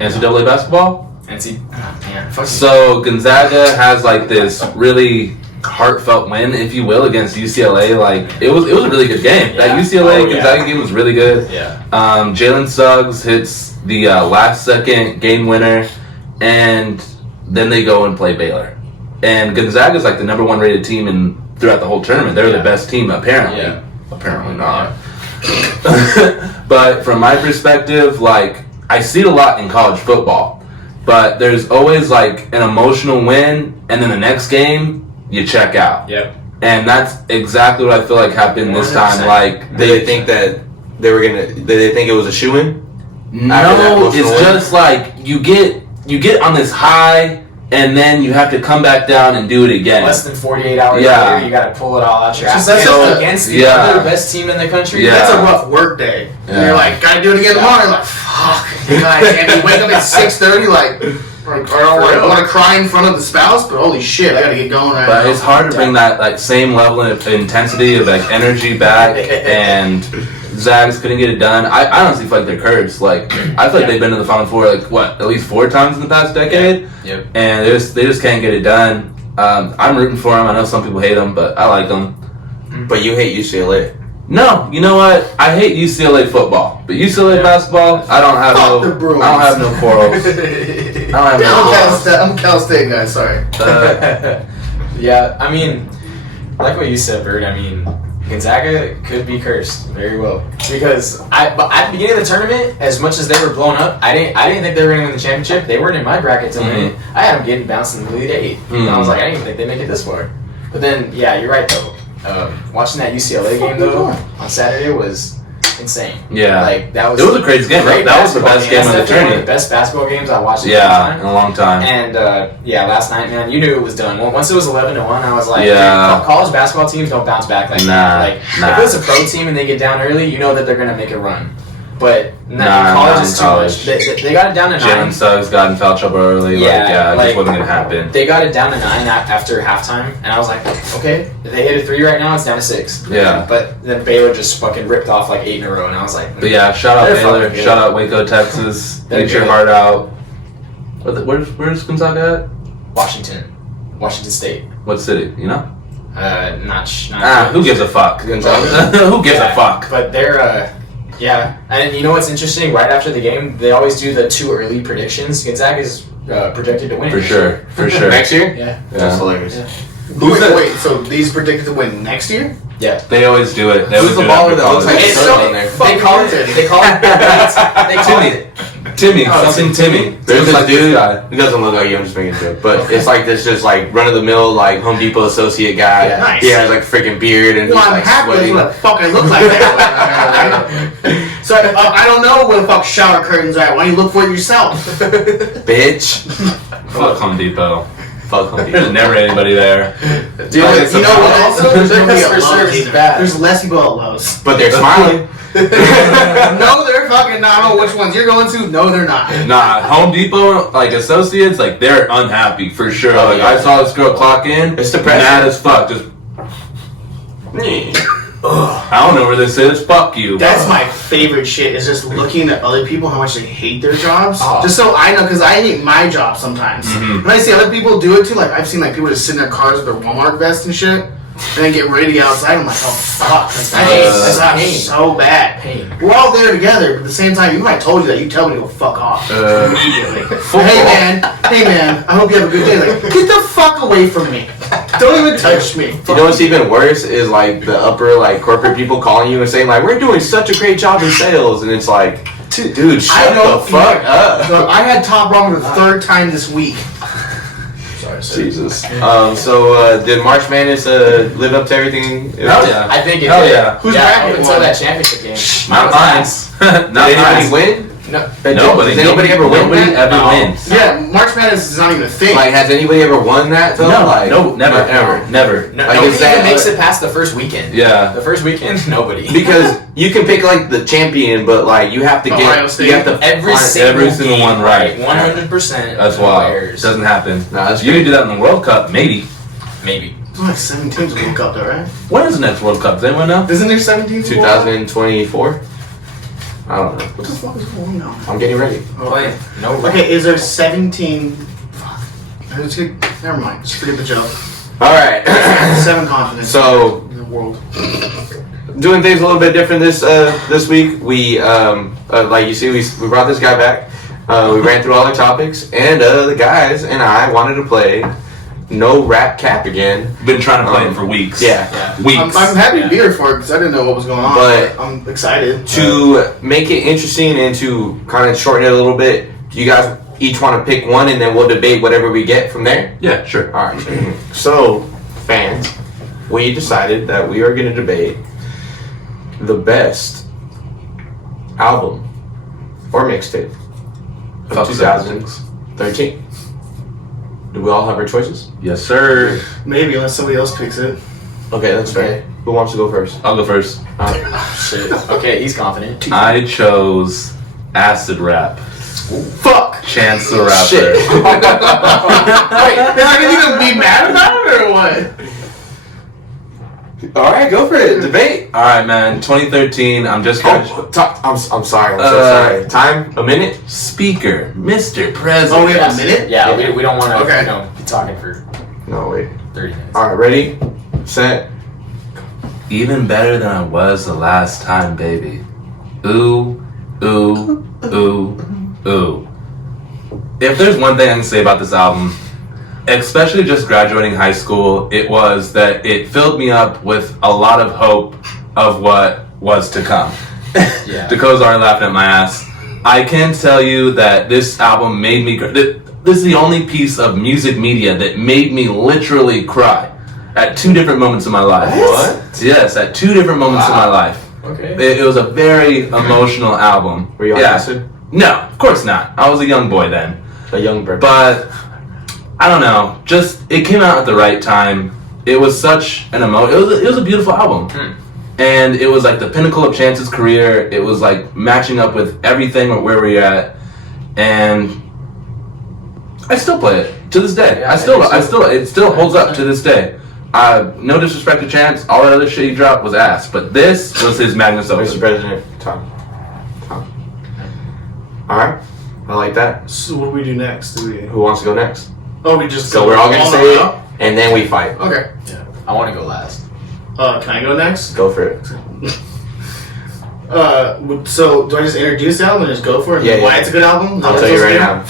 NCAA basketball? And see, oh, man, fuck So Gonzaga has like this really heartfelt win, if you will, against UCLA. Like it was a really good game. That Yeah. UCLA Oh, yeah. Gonzaga game was really good. yeah. Jalen Suggs hits the last second game winner, and then they go and play Baylor. And Gonzaga is like the number 1 rated team in throughout the whole tournament. They're Yeah. the best team apparently. Yeah. Apparently not. But from my perspective, like I see it a lot in college football, but there's always like an emotional win, and then the next game you check out. Yep. And that's exactly what I feel like happened this time. 100%. Like Did they think that they were gonna? Did they think it was a shoo-in? After that no, emotional it's win? just like you get on this high, and then you have to come back down and do it again. Less than 48 hours Yeah. later, you got to pull it all out your ass. That's Go just a- against the yeah. other best team in the country. Yeah. That's a rough work day. And Yeah. you're like, gotta do it again tomorrow. You're like, fuck, guys. And you wake up at 6:30, like, I don't want to cry in front of the spouse, but holy shit, I gotta get going right But now. it's hard to bring that like same level of intensity of like energy back, and Zags couldn't get it done. I honestly feel like they're cursed. Like I feel like they've been to the Final Four like what at least 4 times in the past decade, Yep. and they just can't get it done. I'm rooting for them. I know some people hate them, but I like them. But you hate UCLA. No, you know what? I hate UCLA football, but UCLA Yeah. basketball, I don't have Fuck the Bruins. I don't have no quarrels. I don't have no quarrels. I'm a Cal State guy, sorry. Yeah, I mean, like what you said, Bird. I mean, Gonzaga could be cursed very well because but at the beginning of the tournament, as much as they were blown up, I didn't think they were going to win the championship. They weren't in my bracket to win it. I had them getting bounced in the Elite Eight. And I was like, I didn't even think they make it this far. But then, yeah, you're right though. Watching that UCLA game though on Saturday was insane. Yeah. Like that was. It was a crazy game. Great That was the basketball best game of the That's definitely one tournament. the best basketball games I watched. In a long Yeah, time. in a long time. And yeah, last night, man, you knew it was done. Once it was 11-1, I was like, Yeah. dude, college basketball teams don't bounce back like Nah, that. Like nah. if it's a pro team and they get down early, you know that they're gonna make a run. But Nah, college not is in too college. much. They got it down to 9. Jalen Suggs got in foul trouble early. Yeah, It just wasn't gonna happen. They got it down to 9 after halftime, and I was like, okay, if they hit a 3 right now, it's down to 6. Yeah. But then Baylor just fucking ripped off like 8 in a row, and I was like, But yeah, shout out They're Baylor, fucking good. shout out Waco, Texas. They're Get your good. heart out. Where's Gonzaga Washington State. at? What city? You know? Not Who gives a fuck? Gonzaga? Who gives a fuck? But they're, yeah. And you know what's interesting? Right after the game, they always do the 2 early predictions. Gonzaga's projected to win. For sure, for sure. Next year? Yeah. That's hilarious. Yeah. Wait, so these predicted to win next year? Yeah. They always do it. They always Who's do the it baller after that looks like college. he's It's so, on there? they call it. They call it. Timmy, something Timmy. There's Looks this like this dude. guy. He doesn't look like you. I'm just making a joke, but it's like this, just like run of the mill, like Home Depot associate guy. Yeah. Nice. He has like a freaking beard and Well, he's I'm like happy that's sweating. what the fuck I look like that. So I don't know where the fuck shower curtains are at. Why don't you look for it yourself? Bitch. Fuck Home Depot. Fuck Home There's Depot. never anybody there. Dude, You know what? Also, there's Their nobody at customer Lowe's service is either. bad. There's less people at Lowe's. But they're smiling. No, they're fucking not. I don't know which ones you're going to. No, they're not. Nah, Home Depot, like associates, like they're unhappy for sure. Oh, Like yeah. I saw this girl clock in, It's depressing. mad as fuck. Just I don't know where this is. Fuck you. That's my favorite shit, is just looking at other people, how much they hate their jobs. Oh. Just so I know, because I hate my job sometimes. When I see other people do it too, like I've seen like people just sit in their cars with their Walmart vest and shit, and then get ready to get outside. I'm like, oh fuck, like, that That's sucks pain. so bad. Pain. We're all there together, but at the same time, even if I told you that, you tell me to go fuck off immediately. Hey man, I hope you have a good day. Like, get the fuck away from me. Don't even touch me. You know what's even worse is like the upper like corporate people calling you and saying like, we're doing such a great job in sales, and it's like, dude, shut the fuck up. So I had top wrong for the third time this week. Sorry, sir. Jesus. Did March Madness live up to everything? Hell yeah. I think it Hell did. yeah. Who's yeah, bracket up until won? that championship game. Not mine. Not Did anybody mine. win? No. Nobody. Does anybody ever win Nobody that? ever No. wins. Yeah, March Madness is not even a thing. Like, has anybody ever won that though? No, Like, no, never, ever. never. No, Like, nobody is that- even makes it past the first weekend. Yeah. The first weekend, nobody. Because you can pick like the champion, but like you have to Ohio get State. you have to every find- single single one right. 100%. That's of why players. it doesn't happen. Nah, that's You can do that in the World Cup, maybe. Maybe. There's only 7 teams in the World Cup though, right? When is the next World Cup? Does anyone know? Isn't there 17 teams? in the World Cup? 2024. I don't know. What the fuck is going on? I'm getting ready. Play. No. Okay, is there 17... Fuck. Never mind. Just forget the joke. All right. 7 continents So in the world. doing things a little bit different this week. We like you see we brought this guy back. We ran through all the topics, and the guys and I wanted to play No Rap Cap again. Been trying to play it for weeks. Yeah. Yeah. Weeks. I'm happy to be here for it because I didn't know what was going on, But- but I'm excited. To make it interesting and to kind of shorten it a little bit, do you guys each want to pick one, and then we'll debate whatever we get from there? Yeah, sure. All right. So, fans, we decided that we are going to debate the best album or mixtape of Fuck 2013. Do we all have our choices? Yes, sir. Maybe, unless somebody else picks it. Okay, that's fair. Who wants to go first? I'll go first. Shit. Okay, he's confident. I chose Acid Rap. Fuck! Chance the Rapper. Shit. Wait, is anything to be mad about it or what? All right, go for it. Debate. All right, man. 2013. I'm just gonna. I'm sorry. I'm so sorry. Time? A minute? Speaker, Mr. President. Oh, we have a minute? Yeah, we don't want to Okay. be talking for No, wait. 30 minutes. All right, ready? Set. Even better than I was the last time, baby. Ooh, ooh, ooh, ooh. If there's one thing I can say about this album, especially just graduating high school, it was that it filled me up with a lot of hope of what was to come. Yeah. Dakota's already laughing at my ass. I can tell you that this album made me this is the only piece of music media that made me literally cry at 2 different moments in my life. What? Yes, at 2 different moments in my life. Okay. It was a very emotional album. Were you on acid? No, of course not. I was a young boy then. A young bird. But I don't know. Just it came out at the right time. It was such an it was a beautiful album. And it was like the pinnacle of Chance's career. It was like matching up with everything or where we're at. And I still play it to this day. Yeah, It still holds up to this day. No disrespect to Chance, all that other shit he dropped was ass, but this was his magnus Mr. opus. President, Tom. All right, I like that. So what do we do next? Do we... Who wants to go next? Oh, we just So go we're all gonna on say up? it, and then we fight. Okay. Yeah. I want to go last. Can I go next? Go for it. So do I just introduce the album and just go for it? Yeah, Why yeah. it's a good album? I'll tell you right now.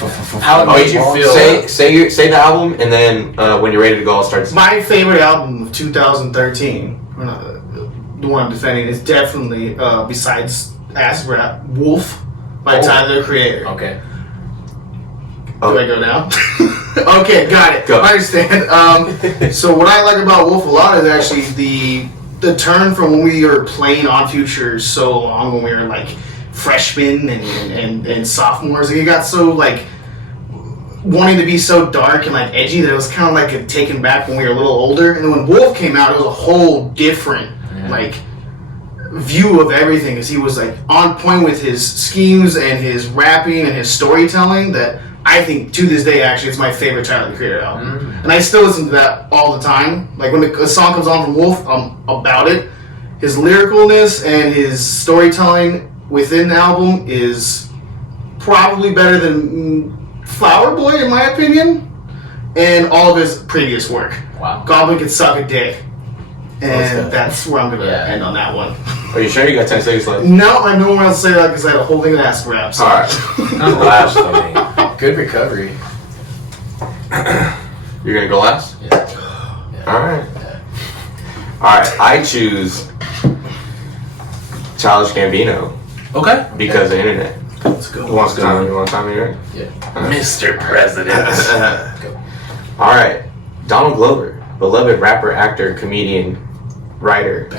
How Oh, did you feel? Say the album, and then when you're ready to go, I'll start. My favorite album of 2013, the one I'm defending, is definitely, besides Acid Rap, Wolf. by Tyler, the Creator. Okay. Do I go now? Okay, got it. Go. I understand. So what I like about Wolf a lot is actually the turn from when we were playing on Future so long, when we were like freshmen and sophomores. Like, it got so like wanting to be so dark and like edgy that it was kind of like a taken back when we were a little older. And then when Wolf came out, it was a whole different like view of everything, because he was like on point with his schemes and his rapping and his storytelling that I think to this day actually it's my favorite Tyler, the Creator album. And I still listen to that all the time. Like when a song comes on from Wolf, I'm about it. His lyricalness and his storytelling within the album is probably better than Flower Boy in my opinion, and all of his previous work. Wow. Goblin Could Suck a Dick. And that's where I'm going to end on that one. Are you sure you got 10 seconds left? No, I have no one else to say that because I had a whole thing of ass rap. So. Alright. Last for me. Good recovery. You're gonna go last? Yeah. Alright. Alright, I choose Childish Gambino Okay. because of the internet. Let's go. You want time here? Yeah. Mr. President. Alright. Donald Glover, beloved rapper, actor, comedian, writer,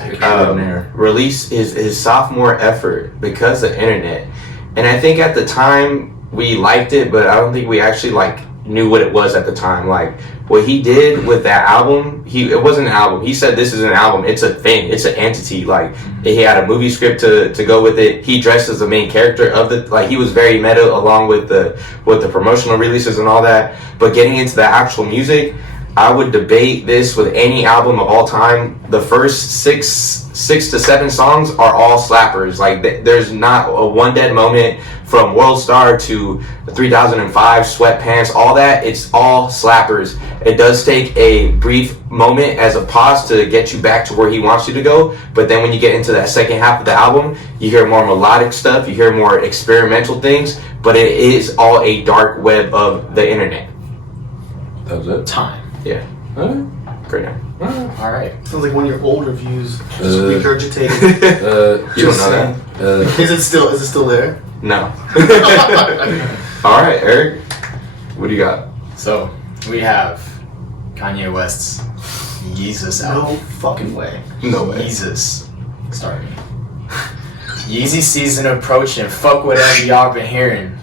released his sophomore effort because of the internet. And I think at the time we liked it, but I don't think we actually like knew what it was at the time. Like what he did with that album, it wasn't an album. He said this is an album. It's a thing. It's an entity. Like he had a movie script to go with it. He dressed as the main character of the, like he was very meta along with the promotional releases and all that. But getting into the actual music, I would debate this with any album of all time. The first six to seven songs are all slappers. Like there's not a one dead moment from World Star to 3005, Sweatpants, all that. It's all slappers. It does take a brief moment as a pause to get you back to where he wants you to go. But then when you get into that second half of the album, you hear more melodic stuff. You hear more experimental things. But it is all a dark web of the internet. That was it. Time. Yeah. Great name. All right. Sounds like one of your old reviews. Just regurgitating. You don't know that? Is it still there? No. All right, Eric. What do you got? So we have Kanye West's Yeezus No album. fucking way. No way. Yeezus. Start me. Yeezy season approaching. Fuck whatever y'all been hearing.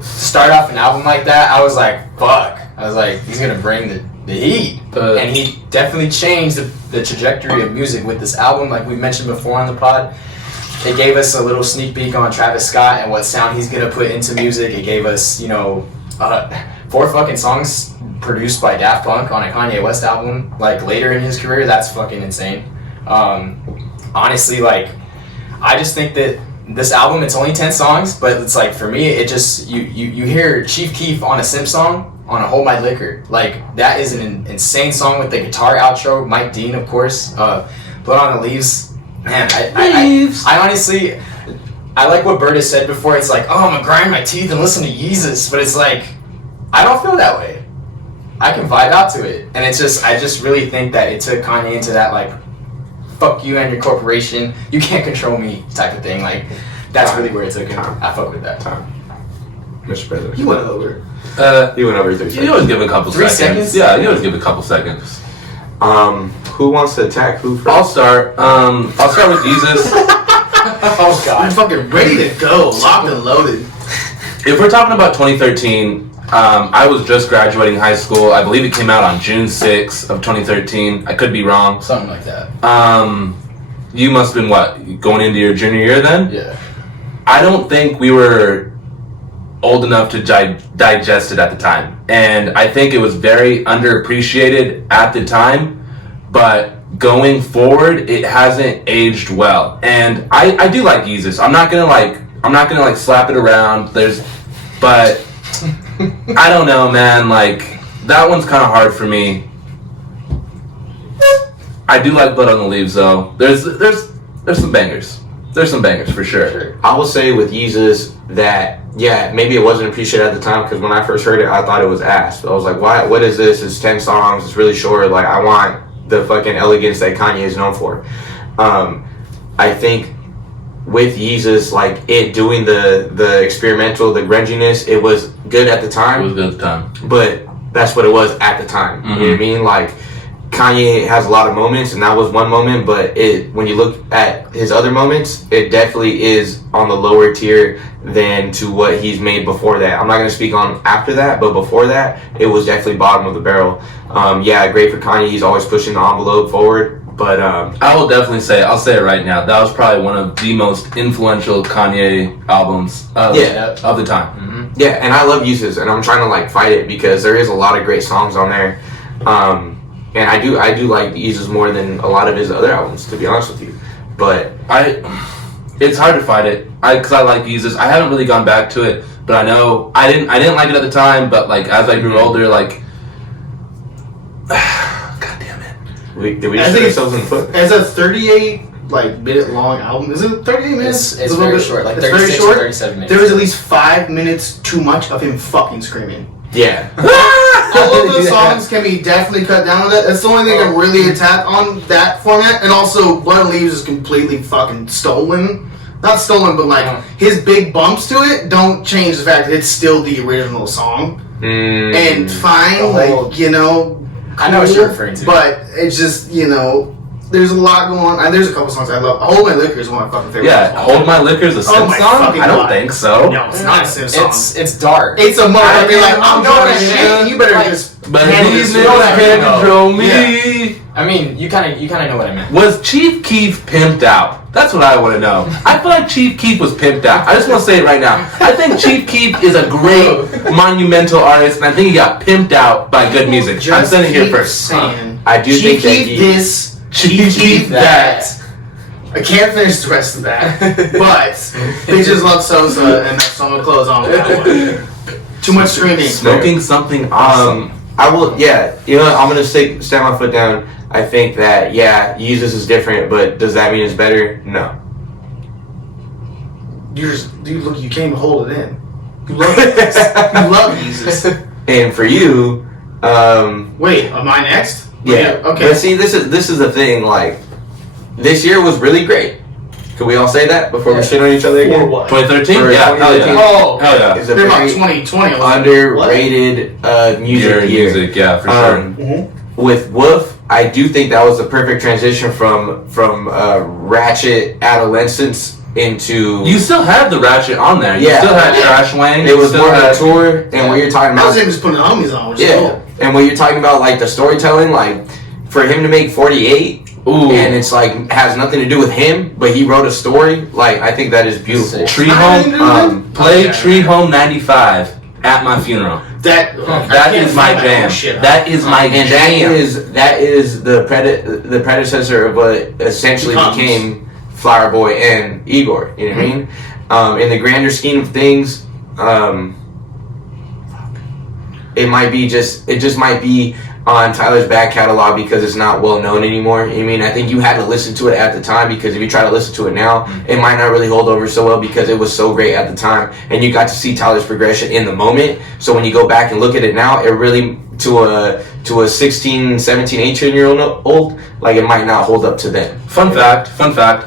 Start off an album like that, I was like, fuck. I was like, he's gonna bring the heat. And he definitely changed the trajectory of music with this album. Like we mentioned before on the pod, it gave us a little sneak peek on Travis Scott and what sound he's gonna put into music. It gave us, 4 fucking songs produced by Daft Punk on a Kanye West album, like later in his career. That's fucking insane. Honestly, like, I just think that this album, it's only 10 songs, but it's like, for me, it just, you hear Chief Keef on a Simp song, on a Hold My Liquor. Like, that is an insane song with the guitar outro. Mike Dean, of course. Blood on the Leaves. Man, I honestly, I like what Bird has said before. It's like, oh, I'm gonna grind my teeth and listen to Yeezus. But it's like, I don't feel that way. I can vibe out to it. And it's just, I just really think that it took Kanye into that, like, fuck you and your corporation, you can't control me type of thing. Like, that's really where it took him. I fuck with that. Mr. President. You went over. He went over 3 seconds. You always give a couple 3 seconds. seconds? Yeah, you always give a couple seconds. Who wants to attack who first? I'll start. I'll start with Jesus. Oh, I'm God. fucking ready to go. Locked and loaded. If we're talking about 2013, I was just graduating high school. I believe it came out on June 6th of 2013. I could be wrong. Something like that. You must have been, what, going into your junior year then? Yeah. I don't think we were old enough to digest it at the time. And I think it was very underappreciated at the time. But going forward, it hasn't aged well. And I do like Yeezus. I'm not gonna slap it around. But I don't know, man. Like, that one's kind of hard for me. I do like Blood on the Leaves, though. There's some bangers. There's some bangers for sure. I will say with Yeezus that, yeah, maybe it wasn't appreciated at the time because when I first heard it, I thought it was ass. I was like, why? What is this? It's 10 songs. It's really short. Like, I want the fucking elegance that Kanye is known for. I think with Yeezus, like it doing the experimental, the grunginess, it was good at the time. It was good at the time. But that's what it was at the time. You know what I mean? Like Kanye has a lot of moments, and that was one moment. But when you look at his other moments, it definitely is on the lower tier than to what he's made before that. I'm not going to speak on after that, but before that, it was definitely bottom of the barrel. Yeah, great for Kanye. He's always pushing the envelope forward. But I will definitely say, I'll say it right now, that was probably one of the most influential Kanye albums of the time. Yeah, and I love Yeezus, and I'm trying to like fight it because there is a lot of great songs on there. And I do like Yeezus more than a lot of his other albums, to be honest with you. But it's hard to fight it because I like Yeezus. I haven't really gone back to it, but I know I didn't like it at the time. But like as I grew older, like God damn it, did we just shoot ourselves in the foot? It's a 38 minute long album. Is it 38 minutes? It's very short, like 36 or 37 minutes. There was at least 5 minutes too much of him fucking screaming. Yeah. All of those songs can be definitely cut down on that. That's the only thing I'm really attack on that format. And also, Blood Leaves is completely fucking stolen. Not stolen, but his big bumps to it don't change the fact that it's still the original song. And fine, cool, I know what you're referring to. But it's just, there's a lot going on. And there's a couple songs I love. Hold My Liquor is one of my fucking favorites. Yeah, Hold My Liquor is a Sim song? I don't think so. No, it's not a Sim song. It's dark. It's a motherfucker I'm doing this shit. You better just. But these niggas can't control me. Yeah. I mean, you kind of know what I meant. Was Chief Keef pimped out? That's what I want to know. I feel like Chief Keef was pimped out. I just want to say it right now. I think Chief Keef is a great monumental artist, and I think he got pimped out by good music. I'm saying it here first. I do think that Chief Keef this, Chief Keef that. I can't finish the rest of that, but bitches love Sosa, and that song will close on with that one. Too much screaming. Smoking something awesome. I will, you know what, I'm going to stand my foot down. I think that, Yeezus is different, but does that mean it's better? No. You can't even hold it in. You love Yeezus. You love Yeezus. And for you, wait, am I next? Yeah. Okay. But see, this is the thing, this year was really great. Could we all say that before we shit on each other again? For what? 2013? For Yeah, 2013. Oh, hell yeah. It's a they're about very 2020. underrated music year. Music, yeah, for sure. With Woof, I do think that was the perfect transition from ratchet adolescence into. You still have the ratchet on there. You still had Trash Wang. It was more mature, and what you're talking That about. was him just putting the homies on. Which is cool. And what you're talking about, the storytelling, for him to make 48. Ooh. And it's has nothing to do with him, but he wrote a story. I think that is beautiful. Tree Home, play Tree Home 95 at my funeral. That is my jam. That is my and jam. that is the predecessor of what essentially became Flower Boy and Igor. You know what I mean? In the grander scheme of things, it just might be on Tyler's back catalog because it's not well known anymore. I mean, I think you had to listen to it at the time, because if you try to listen to it now, it might not really hold over so well because it was so great at the time, and you got to see Tyler's progression in the moment. So when you go back and look at it now, it really to a 16, 17, 18-year-old, it might not hold up to them. Fun fact.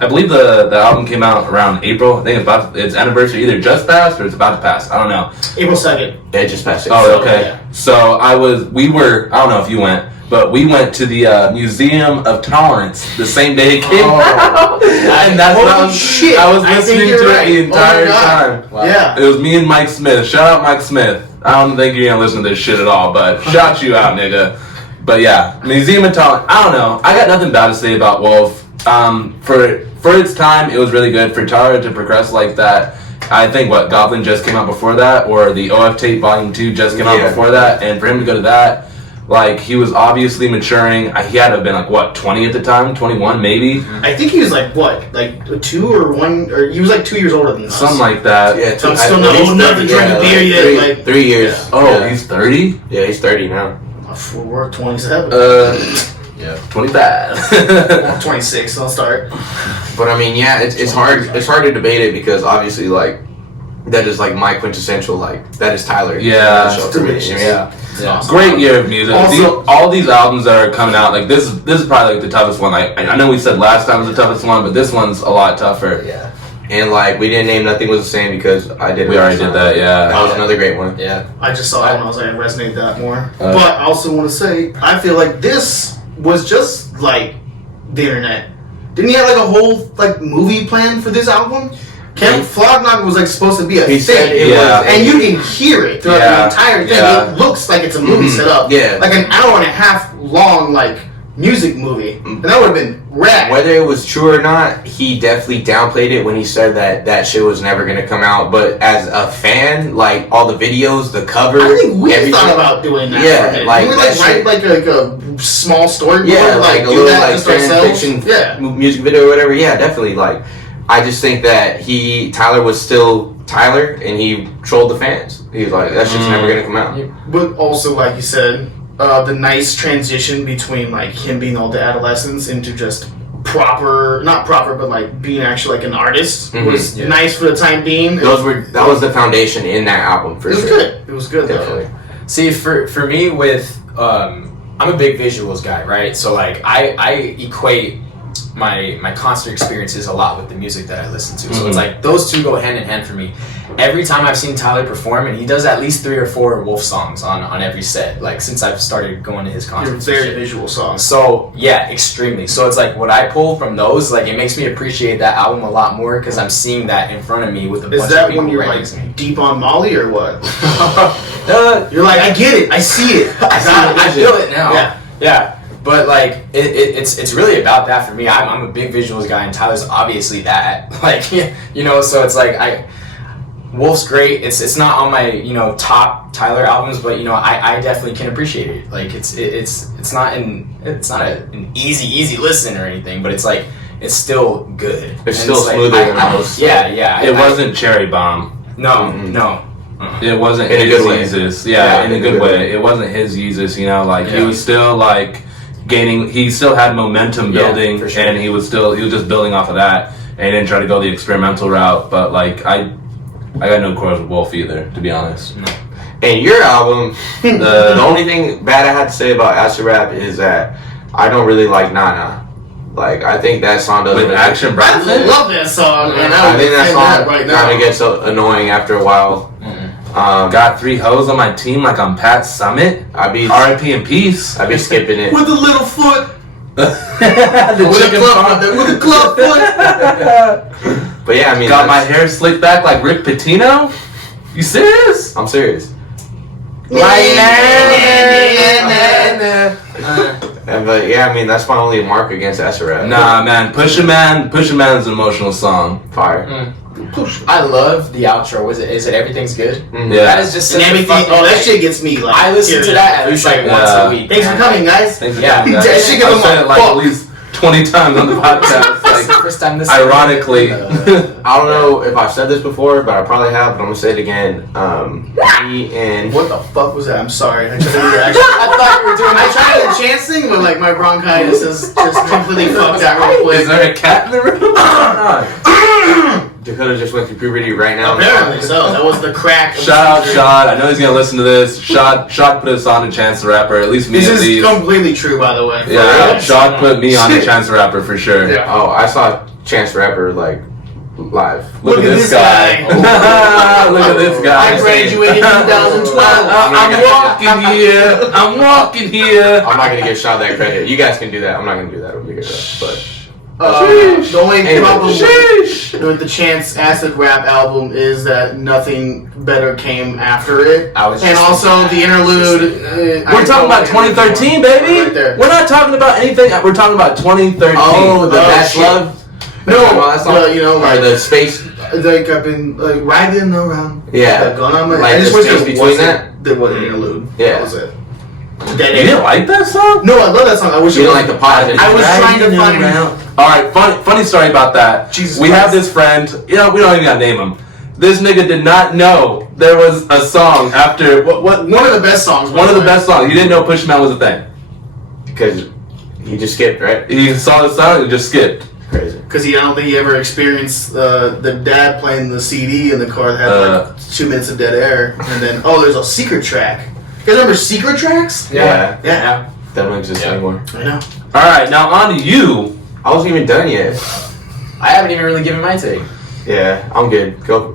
I believe the album came out around April. I think its anniversary either just passed or it's about to pass. I don't know. April 2nd. Yeah, just passed it. Oh, okay. So I don't know if you went, but we went to the Museum of Tolerance the same day it came out. And that's Holy what shit. I was listening to right. it the entire time. Wow. Yeah. It was me and Mike Smith. Shout out Mike Smith. I don't think you're gonna listen to this shit at all, but shout you out, nigga. But yeah, Museum of Talent. I don't know. I got nothing bad to say about Wolf. For its time, it was really good. For Tara to progress like that, I think Goblin just came out before that, or the OF Tape Volume 2 just came out before that, and for him to go to that, he was obviously maturing. He had to have been 20 at the time, 21 maybe. I think he was 2 or 1, or he was 2 years older than us. Something like that. Yeah, So I'm still not old enough to drink a beer yet. 3 years. Oh, he's 30? Yeah, he's 30 now. We're 27. 25. 26, so I'll start. But I mean, it's hard to debate it because obviously that is my quintessential that is Tyler. Yeah. Delicious. Yeah. Awesome. Great year of music. Also, all these albums that are coming out, this is probably the toughest one. I know we said last time was the toughest one, but this one's a lot tougher. Yeah. And like we didn't name Nothing Was the Same because I did. We already did that, yeah. That was another great one. Yeah. I just saw it and I was like, I resonate that more. But I also want to say, I feel like this was just like the internet. Didn't he have like a whole like movie plan for this album? Camp Flognog was like supposed to be a He said thing, it was, and you can hear it throughout the entire thing. Yeah. It looks like it's a movie set up, like an hour and a half long like music movie, and that would have been rad. Whether it was true or not, he definitely downplayed it when he said that shit was never gonna come out. But as a fan, like all the videos, the cover, I think we everything, thought about doing that. Yeah, for a minute. like we would that like shit. write like a small storyboard, Yeah, like a do little that like just fan ourselves. fiction Yeah. music video or whatever. Yeah, definitely. Like, I just think that Tyler was still Tyler, and he trolled the fans. He was like, that shit's never gonna come out. But also, like you said, the nice transition between like him being all the adolescence into just not proper, but like being actually like an artist was nice for the time being. That was the foundation in that album for sure. It was good. Definitely. See, for me with I'm a big visuals guy, right? So like I equate my concert experiences a lot with the music that I listen to. So it's like those two go hand in hand for me. Every time I've seen Tyler perform, and he does at least 3 or 4 Wolf songs on every set, like since I've started going to his concerts. They're very visual songs. So yeah, extremely. So it's like what I pull from those, like it makes me appreciate that album a lot more because I'm seeing that in front of me with a bunch of people. Is that when you're like deep on Molly or what? You're like, I get it, I see it, I feel it now. Yeah. But like it's really about that for me. I'm a big visuals guy, and Tyler's obviously that. Like you know, so it's like Wolf's great. It's not on my top Tyler albums, but I definitely can appreciate it. Like it's not an easy listen or anything, but it's like it's still good. It's still smoother than most. Yeah. It wasn't Cherry Bomb. No. It wasn't in his a good way. Yeezus. Yeah, in a good way. It wasn't his Yeezus. He was still like gaining. He still had momentum building, for sure. and he was just building off of that. And he didn't try to go the experimental route. But like I got no quarrels with Wolf either, to be honest. No. And your album, the only thing bad I had to say about Acid Rap is that I don't really like Nana. Like, I think that song doesn't... With Action I Bronson? love that song, and I think that song right now. kind of gets annoying after a while. Got 3 hoes on my team like I'm Pat Summit. R.I.P. and peace. I'd be skipping it. With the little foot. With the club foot. But yeah, I mean... Got my hair slicked back like Rick Pitino? You serious? I'm serious. Like But yeah, I mean, that's my only mark against Acid Rap. Nah, man. Push a Man is an emotional song. Fire. I love the outro. Is it Everything's Good? Mm-hmm. Yeah. That is just such a fucking, that shit gets me like. I listen to that at least like once a week. Thanks for coming, guys. Thanks for Yeah. coming, guys. That shit I've gets said it like fuck. at least 20 times on the podcast. That's the Like, first time this. ironically. I don't know if I've said this before, but I probably have, but I'm going to say it again. Me and... What the fuck was that? I'm sorry. I tried I thought you were doing. I tried to chant sing, but like my bronchitis is just completely fucked out real quick. Is there a cat in the room? Dakota just went through puberty right now. Apparently so. That was the crack. of Shout out the Shad. I know he's gonna listen to this. Shad put us on to Chance the Rapper. At least me This at is least. completely true, by the way. Yeah, Shad put me on to Chance the Rapper for sure. Yeah. Oh, I saw Chance the Rapper, like, live. Look at this guy. Look at this guy. I graduated in 2012. I'm walking here. I'm not going to give Sean that credit. You guys can do that. I'm not going to do that. But The only Anyway, problem with the Chance Acid Rap album is that nothing better came after it. And also the interlude. We're talking about 2013, baby. Right there. We're not talking about anything. We're talking about 2013. oh, the That's shit. Love? The space. Like I've been like riding around. Yeah. Going on my. Like I just the wish space there between wasn't there was an interlude. Yeah. That was it. You didn't like that song? No, I love that song. I wish You it don't was like the positive. I was trying to find. Alright, funny story about that. Jesus we Christ. have this friend, we don't even gotta name him. This nigga did not know there was a song after what One of the best songs. one of the best songs. He didn't know Push Man was a thing. Because he just skipped, right? He saw the song and just skipped. Crazy. Because I don't think he ever experienced the dad playing the CD in the car that had like 2 minutes of dead air, and then there's a secret track. You guys remember secret tracks? Yeah. Yeah. That don't exist anymore. I know. Alright, now on to you. I wasn't even done yet. I haven't even really given my take. Yeah, I'm good. Go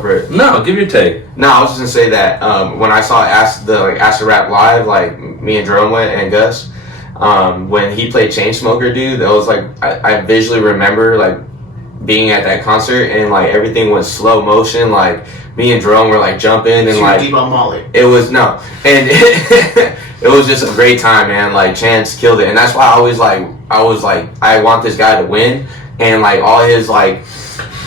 for it. No, give your take. No, I was just gonna say that when I saw Acid Rap live, like me and Jerome went and Gus, when he played Chainsmoker, dude, that was like I visually remember like being at that concert and like everything was slow motion. Like me and Jerome were like jumping and like deep on Molly. it was it was just a great time, man. Like Chance killed it, and that's why I was like I want this guy to win, and like all his like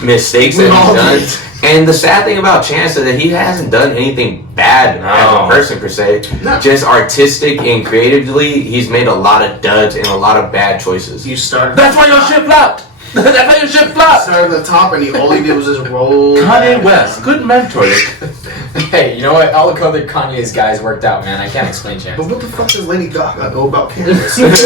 mistakes that he's done. And the sad thing about Chance is that he hasn't done anything bad as a person per se. No. Just artistic and creatively, he's made a lot of duds and a lot of bad choices. You started. That's why your shit flopped. That's why your shit flopped. Started at the top, and all he did was just roll. Kanye West, good mentor. Hey, you know what? All the other Kanye's guys worked out, man. I can't explain Chance. But what the fuck does Lady Gaga know about cannabis? That's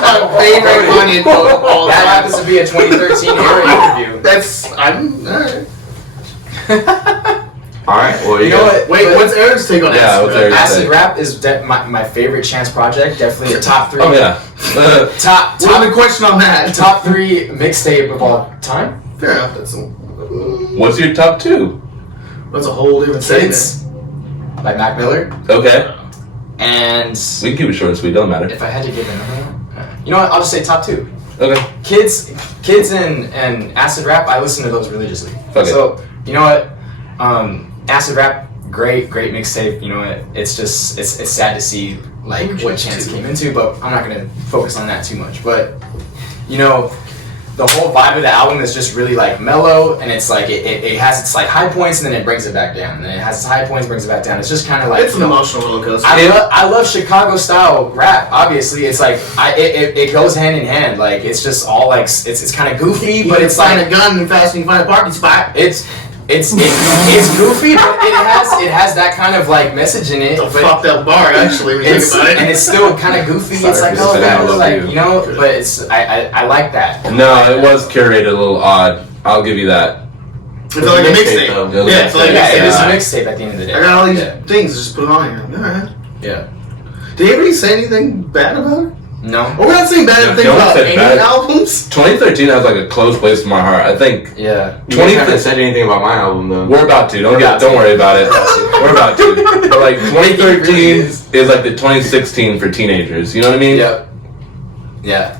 my favorite Kanye quote of all That time. happens to be a 2013 era interview. Alright. All right, well, You know what? Wait, what's Eric's take on Yeah, acid what's rap? Eric's Acid take? Rap is my favorite Chance project. Definitely a top 3. Oh yeah. Top What's the question on that? top 3 mixtape of all time. Fair enough. What's your top 2? That's a whole different statement. Kids by Mac Miller. Okay. And We can keep it short and sweet. Don't matter. if I had to give another one, you know what? I'll just say top 2. Okay. Kids and Acid Rap. I listen to those religiously. Okay. So you know what? Acid Rap, great mixtape. You know what? It's just it's sad to see like what Chance came into, but I'm not gonna focus on that too much. But you know, the whole vibe of the album is just really like mellow, and it's like it has its like high points and then it brings it back down, and then it has its high points, brings it back down. It's just kind of like It's an emotional roller coaster. I love Chicago style rap. Obviously, it's like it goes hand in hand. Like it's just all like it's kind of goofy, but it's find like a gun and fast and you find a parking spot. it's goofy, but it has that kind of like message in it. It's a But fucked up bar, actually, when you think about it. and it's still kind of goofy. Sorry It's like for oh, saying that I was love like you. you know, but it's I like that. No, it was curated a little odd. I'll give you that. It's like a mixtape, though. mixtape. Yeah, it's like Yeah, it is a Yeah. mixtape at the end of the day. I got all these Yeah. things, just put it on here. Alright. Yeah. Did anybody say anything bad about it? No. We're not saying bad No things one about said any bad. albums. 2013 has like a close place in my heart. I think Yeah. You guys haven't said anything about my album though. we're about to. Don't worry about it. We're about to. But like 2013 is like the 2016 for teenagers. You know what I mean? Yep. Yeah.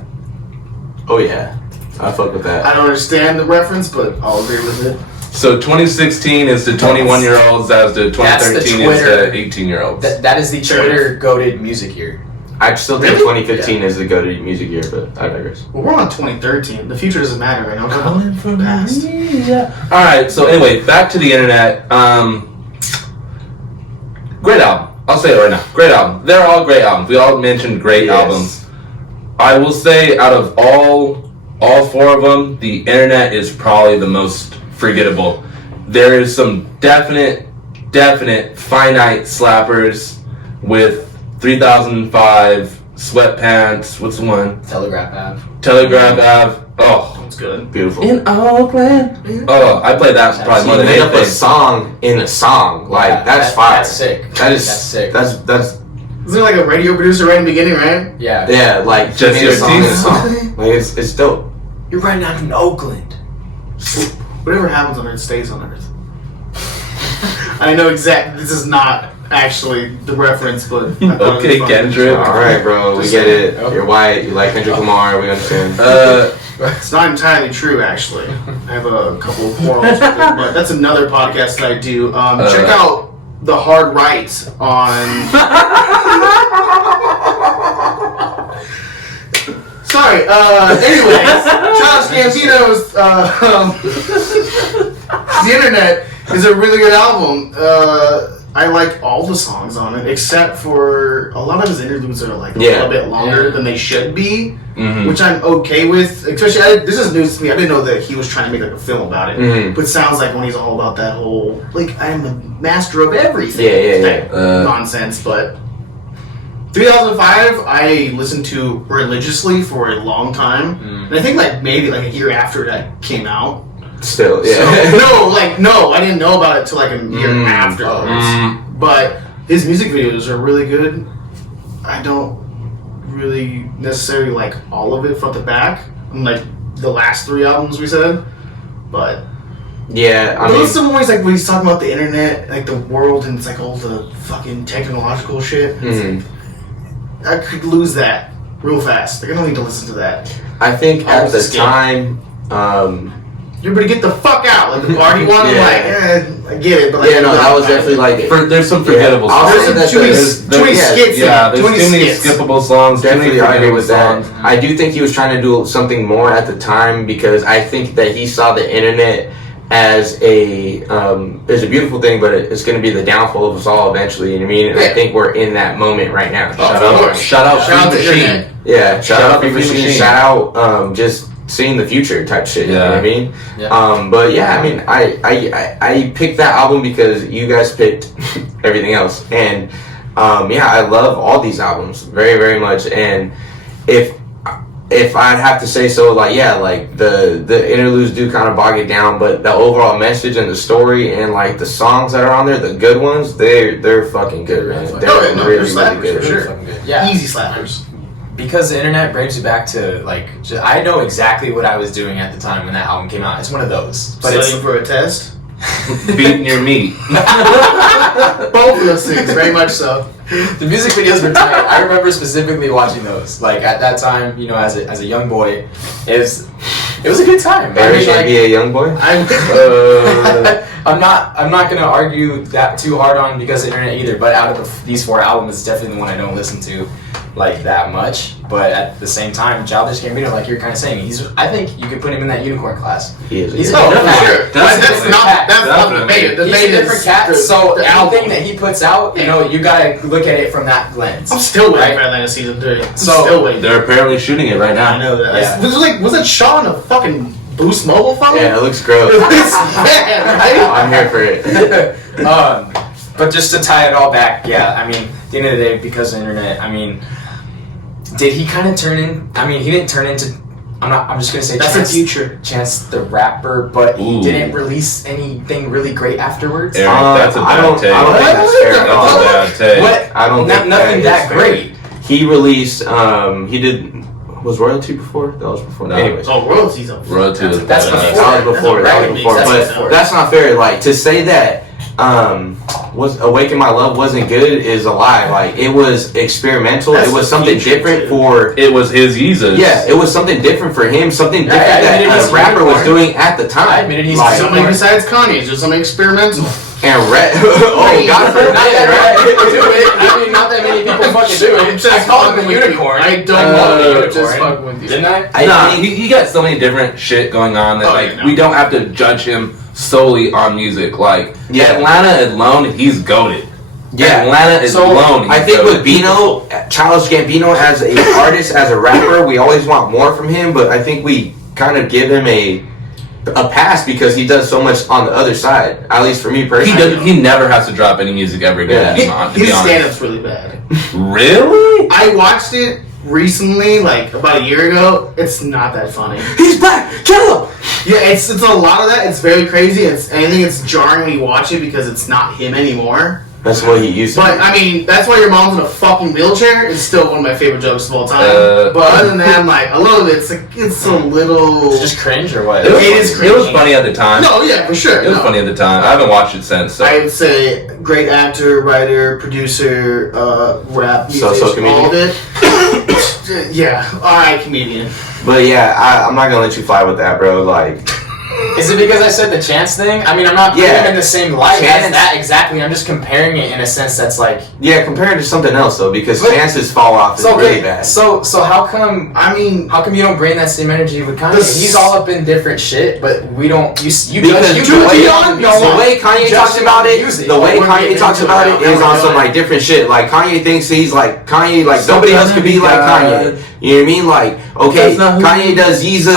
Oh yeah, I fuck with that. I don't understand the reference, but I'll agree with it. So 2016 is the 21-year-olds, as the 2013 is Twitter. the 18-year-olds. That is the Twitter goated music year. I still think Really? 2015 is the go-to music year, but I digress. Well, we're on 2013. The future doesn't matter right now. We're on the past. All right. So anyway, back to the internet. Great album. I'll say it right now. Great album. They're all great albums. We all mentioned great Yes. albums. I will say, out of all 4 of them, the internet is probably the most forgettable. There is some definite finite slappers with 3005 sweatpants. What's the one? Telegraph Ave. Telegraph Ave. Oh, That's good. Beautiful. in Oakland. Oh, I play that probably more He than made up a anything. song in a song. Like Yeah, that's fire. That's sick. That's sick. That's Isn't it like a radio producer right in the beginning, right? Yeah. yeah. Like he Just made your a song in a teeth. song. Like it's dope. You're right now in Oakland. Whatever happens on Earth stays on Earth. I know exactly. This is not actually the reference, but I thought it was Okay, funny. Kendrick. All right, bro. We Just get saying. it. You're white. You like Kendrick Lamar. We understand. It's not entirely true, actually. I have a couple of quarrels with it, but that's another podcast that I do. Check out The Hard Right on. Sorry. Anyways, Charles Gambino's The Internet is a really good album. I like all the songs on it, except for a lot of his interludes that are like a little bit longer than they should be, which I'm okay with. Especially, this is news to me. I didn't know that he was trying to make like a film about it, but it sounds like when he's all about that whole like I'm the master of everything type nonsense. But 3005, I listened to religiously for a long time, and I think like maybe like a year after that came out. Still, yeah. So, no, I didn't know about it till like a year afterwards. But his music videos are really good. I don't really necessarily like all of it front to back. I'm like the last 3 albums we said, but. Yeah, I But mean, those some ways, like when he's talking about the internet, like the world, and it's like all the fucking technological shit. I could lose that real fast. Like I don't need to listen to that. I think at the time, Everybody get the fuck out! Like the party one, Yeah. I get it, but like, that was definitely like. There's some forgettable songs. There's too many skits. Yeah, there's too many skits. skippable songs. Definitely agree with songs. that. I do think he was trying to do something more at the time because I think that he saw the internet as a beautiful thing, but it's going to be the downfall of us all eventually. You know what I mean? And I think we're in that moment right now. Shout out to Free Machine. Internet. Yeah, shout out Free Free Machine. Machine. Shout out just seeing the future type shit. You know what I mean? Yeah. But yeah, I mean, I picked that album because you guys picked everything else, and yeah, I love all these albums very, very much. And if I'd have to say so, like yeah, like the interludes do kind of bog it down, but the overall message and the story and like the songs that are on there, the good ones, they're fucking good, man. They're they're really slappers, good. for sure. Fucking good. Yeah. Easy slappers. Because the internet brings you back to like I know exactly what I was doing at the time when that album came out. It's one of those, but Studying for a test. Beating your meat. Both of those things, very much so. the music videos were tight. I remember specifically watching those. Like at that time, you know, as a young boy, it was a good time. Eric should be a young boy. I'm not gonna argue that too hard on because of the internet either. But out of these 4 albums, it's definitely the one I don't listen to like that much. But at the same time, Childish Gambino, like you're kind of saying, I think you could put him in that unicorn class. He is. He's a Oh, different for cat. sure. That's not the bait. The He's bait a different is cat. So the anything album. that he puts out, you know, you gotta look at it from that lens. I'm still waiting Right? for Atlanta season 3. So, still waiting. They're apparently shooting it right I now. know that. Yeah. Was that Shaw on a fucking Boost mobile phone? Yeah, it looks gross. It's bad, right? I'm here for it. But just to tie it all back, yeah, I mean, at the end of the day, because of the internet, I mean, did he kind of turn in? I mean, he didn't turn into. I'm just gonna say That's Chance, the future. Chance the rapper, but he Ooh. didn't release anything really great afterwards. Eric, that's a I bad don't take. think that's fair at all. That's a bad take. What? I don't think nothing that that is fair. great. He released. He did. Was Royalty before? That was before. No. Anyways. Oh, royalties up. Royalty was That's bad. before. That was before. That was That's before. that's But before. that's not fair. Like to say that was Awaken My Love wasn't good is a lie. Like it was experimental. That's it was the something future, different too. for. It was his Yeezus. Yeah, it was something different for him. Something different I that admitted he's a rapper was unicorn. doing at the time. I admitted he's like, Something besides Kanye, just something experimental. and oh God forbid, Not that many right? people do it. I mean, not that many people fucking do I'm it. just I called him fucking a with you. unicorn. I don't called him a just unicorn. fucking with you. Didn't I? I Nah, think he got so many different shit going on that Oh, like yeah, no. we don't have to judge him solely on music. Like Yeah. Atlanta alone, he's goated. Yeah. Atlanta is So alone. I he's think goated. with Bino, Childish Gambino as a artist, as a rapper, we always want more from him. But I think we kind of give him a pass because he does so much on the other side. At least for me personally. He never has to drop any music ever again. Yeah. To be His honest. stand-up's really bad. Really? I watched it recently, like about a year ago. It's not that funny. He's black. Kill him. Yeah, it's a lot of that. It's very crazy. I think it's jarring when you watch it because it's not him anymore. That's what he used to. But I mean, that's why your mom's in a fucking wheelchair. It's still one of my favorite jokes of all time. But other than that, I'm like, I love it. It's a little. It's just cringe or what? It is It was cringy. funny at the time. No, yeah, for sure. It was no. funny at the time. I haven't watched it since. So. I would say great actor, writer, producer, rap, So musician, comedian? all of it. Yeah, alright, comedian. But yeah, I'm not gonna let you fly with that, bro. Like, Is it because I said the Chance thing? I mean, I'm not putting Yeah. him in the same light Chance- as that exactly. I'm just comparing it in a sense that's like. yeah, compared to something else though, because But- chances fall off is So really okay, bad. so how come? I mean, How come you don't bring that same energy with Kanye? This- He's all up in different shit, but we don't. You Because judge the way, him on music. the way Kanye Judge talks him about on it, music. the way We're Kanye getting talks into about it it now. is We're on some doing like different shit. Like Kanye thinks he's like Kanye, like nobody else could be like Kanye. You know what I mean? Like, okay, That's not who Kanye does Yeezus,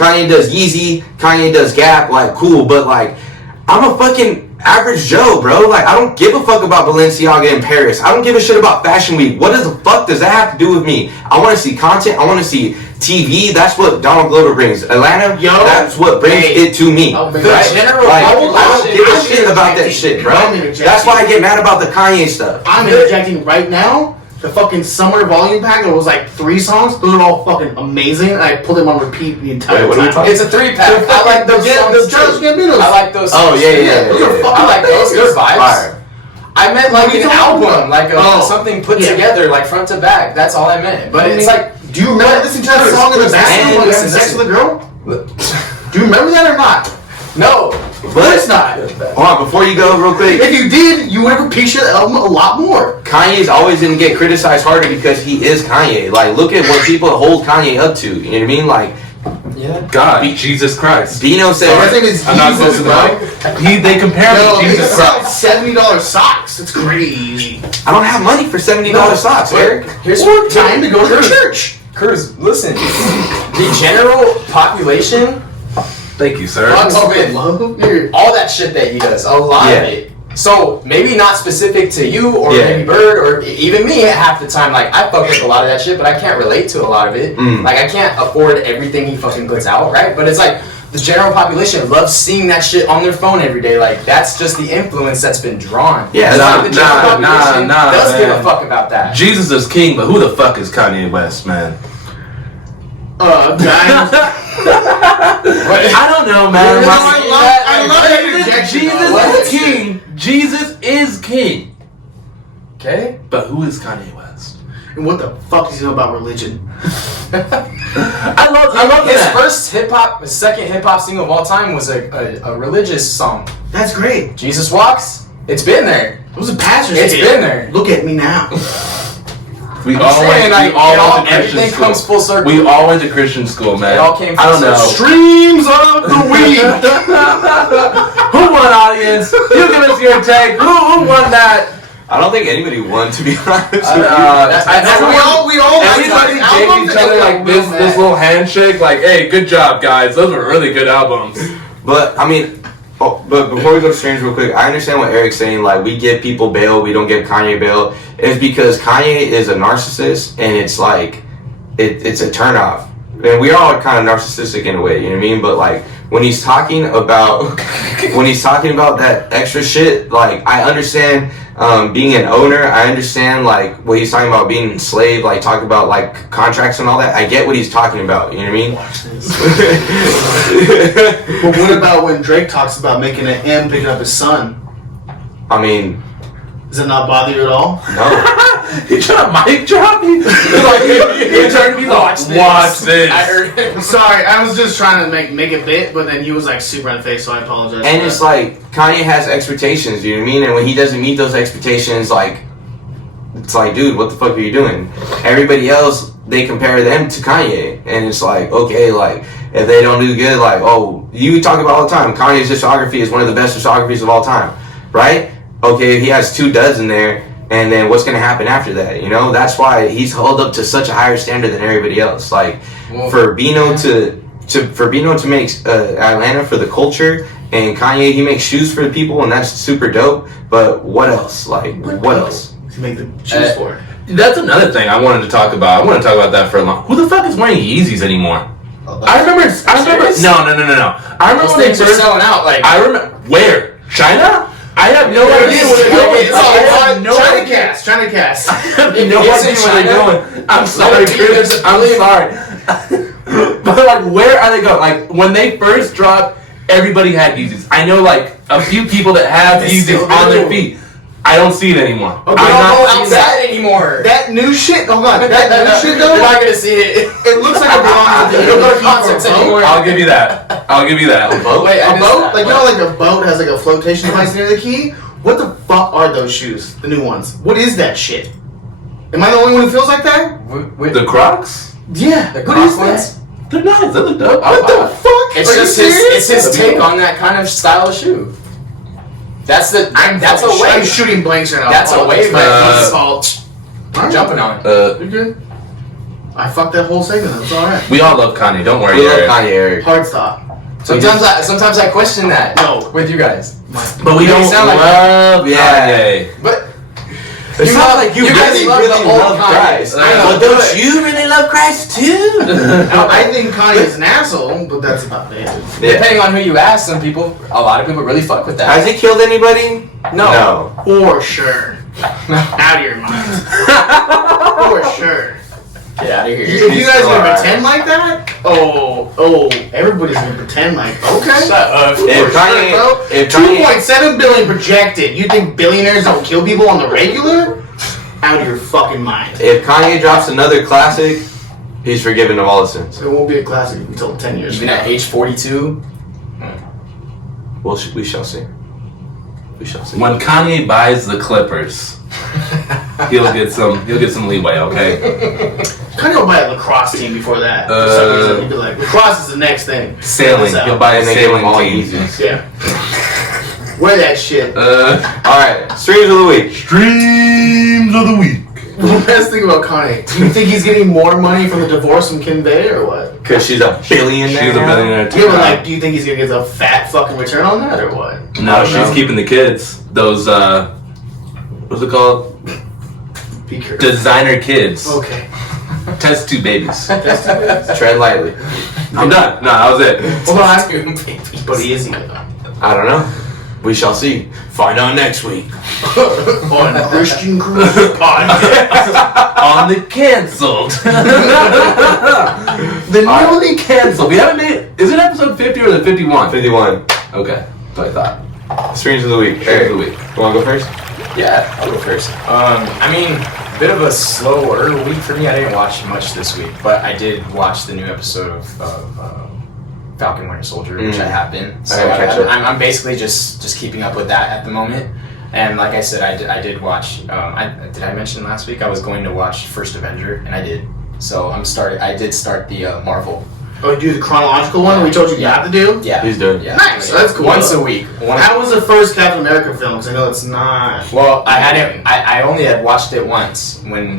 Kanye does Yeezy, Kanye does Gap, like cool, but like I'm a fucking average Joe, bro. Like I don't give a fuck about Balenciaga in Paris. I don't give a shit about Fashion Week. What the fuck does that have to do with me? I want to see content. I want to see TV. That's what Donald Glover brings. Atlanta, Yo, that's what brings hey. it to me. Oh, but Right? general Like, public I don't shit, give a I'm shit about that shit, bro. I'm interjecting. That's why I get mad about the Kanye stuff. I'm interjecting right now. the fucking summer volume pack. It was like 3 songs. Those are all fucking amazing. And I pulled them on repeat the entire What are we time. talking? It's a 3-pack. I like those songs Charles too. Gambino's. I like those Oh songs yeah, too. yeah. Those are fucking I like those. Good vibes. Fire. I meant like What are you an talking album, about? like Oh. something put Yeah. together, like front to back. That's all I meant. But it's like, do you remember listening to that song in the bathroom when you having sex with a girl? Do you remember that or not? no. Of course not. Hold on, before you go, real quick. If you did, you would have appreciated the album a lot more. Kanye's always gonna get criticized harder because he is Kanye. Like, look at what people hold Kanye up to. You know what I mean? Like, Yeah. God, Jesus Christ. Dino said. His name is I'm not close Jesus, to bro. the mic. They compare him No, to he Jesus Christ. sells $70 socks. It's crazy. I don't have money for $70 socks, Eric. Here's Or time to go to Cruzz. church. Cruzz, listen. The general population Thank you, sir. fucks with Love here. all that shit that he does. A lot Yeah. of it. So maybe not specific to you or Yeah. maybe Bird or even me half the time. Like I fuck with a lot of that shit, but I can't relate to a lot of it. Like I can't afford everything he fucking puts out, right? But it's like the general population loves seeing that shit on their phone every day. Like that's just the influence that's been drawn. Yeah, It's nah, like the general nah, population nah, does give a man. fuck about that. Jesus is king, but who the fuck is Kanye West, man? Guys. I don't know, man. Really? I love that Jesus interjection. Jesus What? is king. Jesus is king. Okay. But who is Kanye West? And what the fuck does he know about religion? I love His that. his second hip hop single of all time was a religious song. That's great. Jesus Walks. It's been there. It was a pastor's It's kid. been there. Look at me now. We I'm all saying, went. like, We all it all- went to Christian everything school. comes full circle. We all went to Christian school, man. It all came I full don't know. circle. Streams of the week. Who won, audience? You give us your take. Who won that? I don't think anybody won, to be honest with you. we all like Everybody the gave albums each other and like we're this real this mad. little handshake, like, "Hey, good job, guys. Those were really good albums." But I mean, but before we go to streams real quick, I understand what Eric's saying. Like, we give people bail, we don't give Kanye bail. It's because Kanye is a narcissist, and it's like, it's a turnoff. And we are all kind of narcissistic in a way, you know what I mean? But like, when he's talking about that extra shit, like, I understand being an owner. I understand like what he's talking about being enslaved, like talking about like contracts and all that. I get what he's talking about, you know what I mean? Watch this. But what about when Drake talks about making an M picking up his son? I mean, Does it not bother you at all? no. You trying to mic drop me? Like, he turned to me like, watch this. I heard him. I'm sorry, I was just trying to make it bit, but then he was like super unfazed, so I apologize. And for it's that. like Kanye has expectations, you know what I mean? And when he doesn't meet those expectations, like, it's like, dude, what the fuck are you doing? Everybody else, they compare them to Kanye, and it's like, okay, like, if they don't do good, like, oh, you talk about all the time, Kanye's discography is one of the best discographies of all time, right? Okay, he has 2 duds in there, and then what's gonna happen after that? You know, that's why he's held up to such a higher standard than everybody else. Like, for Bino to make Atlanta for the culture, and Kanye, he makes shoes for the people, and that's super dope. But what else? Like, what else? to make the shoes for. That's another thing I wanted to talk about. I want to talk about that for a long. Who the fuck is wearing Yeezys anymore? I remember. Serious? No. I remember Those when they things are first. selling out. Like I remember where China. I have no idea what they're doing. I have no China idea. cast, China cast. I have no It's idea in what they're China. doing. I'm sorry, There's Chris. a I'm billion- sorry. But like, where are they going? Like, when they first dropped, everybody had Yeezys. I know like a few people that have They Yeezys still on their do. feet. I don't see it anymore. Okay, I'm we don't not go seeing that. outside anymore. That new shit, hold on, that new shit You're though, not gonna see it. it looks like it belongs You to don't go to the concerts anymore. I'll give you that. I'll give you that. Wait, I A missed boat? that. Like, you know, like a boat has like a flotation device near the key? What the fuck are those shoes? The new ones. What is that shit? Am I the only one who feels like that? With The Crocs? Yeah. the What Crocs is ones? that? They're nice. They look dope. What the fuck? It's Are you just his. serious? It's his take on that kind of style of shoe. That's the. That's a I'm wave. shooting blanks right now. That's a wave that he's fault. jumping on. You're good. I fucked that whole segment. That's all right. We all love Kanye. Don't worry, We love Eric. Kanye, Eric. Hard stop. Sometimes I question that. No. With you guys. But we You don't sound like- love Yeah. Kanye. But It You sounds love- like you you guys really, love really the old love Kanye. Christ. I know. But don't you really love Christ too? I think Kanye's an asshole, but that's about it. Yeah. depending on who you ask, a lot of people really fuck with that. Has he killed anybody? No. For sure. Out of your mind. For sure. Get out of here. If you guys gonna pretend like that? Oh, everybody's gonna pretend like, okay. Shut up. If Kanye, bro. if Kanye, 2.7 billion projected. You think billionaires don't kill people on the regular? Out of your fucking mind. if Kanye drops another classic, he's forgiven of all his sins. It won't be a classic until 10 years Even from at now. age 42. We shall see. We shall see. When Kanye buys the Clippers, he'll get some leeway, okay? Kanye will buy a lacrosse team before that. For some reason, he'd be like, lacrosse is the next thing. Sailing. He'll buy a And they give him sailing all team. Yeezys. Yeah. Wear that shit. Alright, streams of the week. Streams of the week. The best thing about Kanye, do you think he's getting more money from the divorce from Kim Bay or what? Because she's a billionaire. She's a billionaire too. Yeah, but like, do you think he's gonna get a fat fucking return on that or what? No, she's know. keeping the kids. Those what's it called? Be careful. Designer kids. Okay. Test tube babies. Tread lightly. I'm done. No, that was it. Hold on. But he is eating though. I don't know. We shall see. Find out next week. On Christian Cruzz podcast. On the cancelled. The newly cancelled. We haven't made. Is it episode 50 or the 51? 51. Okay, that's what I thought. Streams of the week. Streams of the week. You want to go first? Yeah, I'll go first. I mean, a bit of a slower week for me. I didn't watch much this week, but I did watch the new episode of Falcon Winter Soldier, which I have been. So gotta catch up. I'm basically just keeping up with that at the moment. And like I said, I did watch. Did I mention last week I was going to watch First Avenger, and I did. So I did start the Marvel. Oh, you do the chronological one we told you not to do? Yeah, He's doing it. Yeah, Nice, that's cool. Once a week. How was the first Captain America film? Because I know it's not. Well, I only had watched it once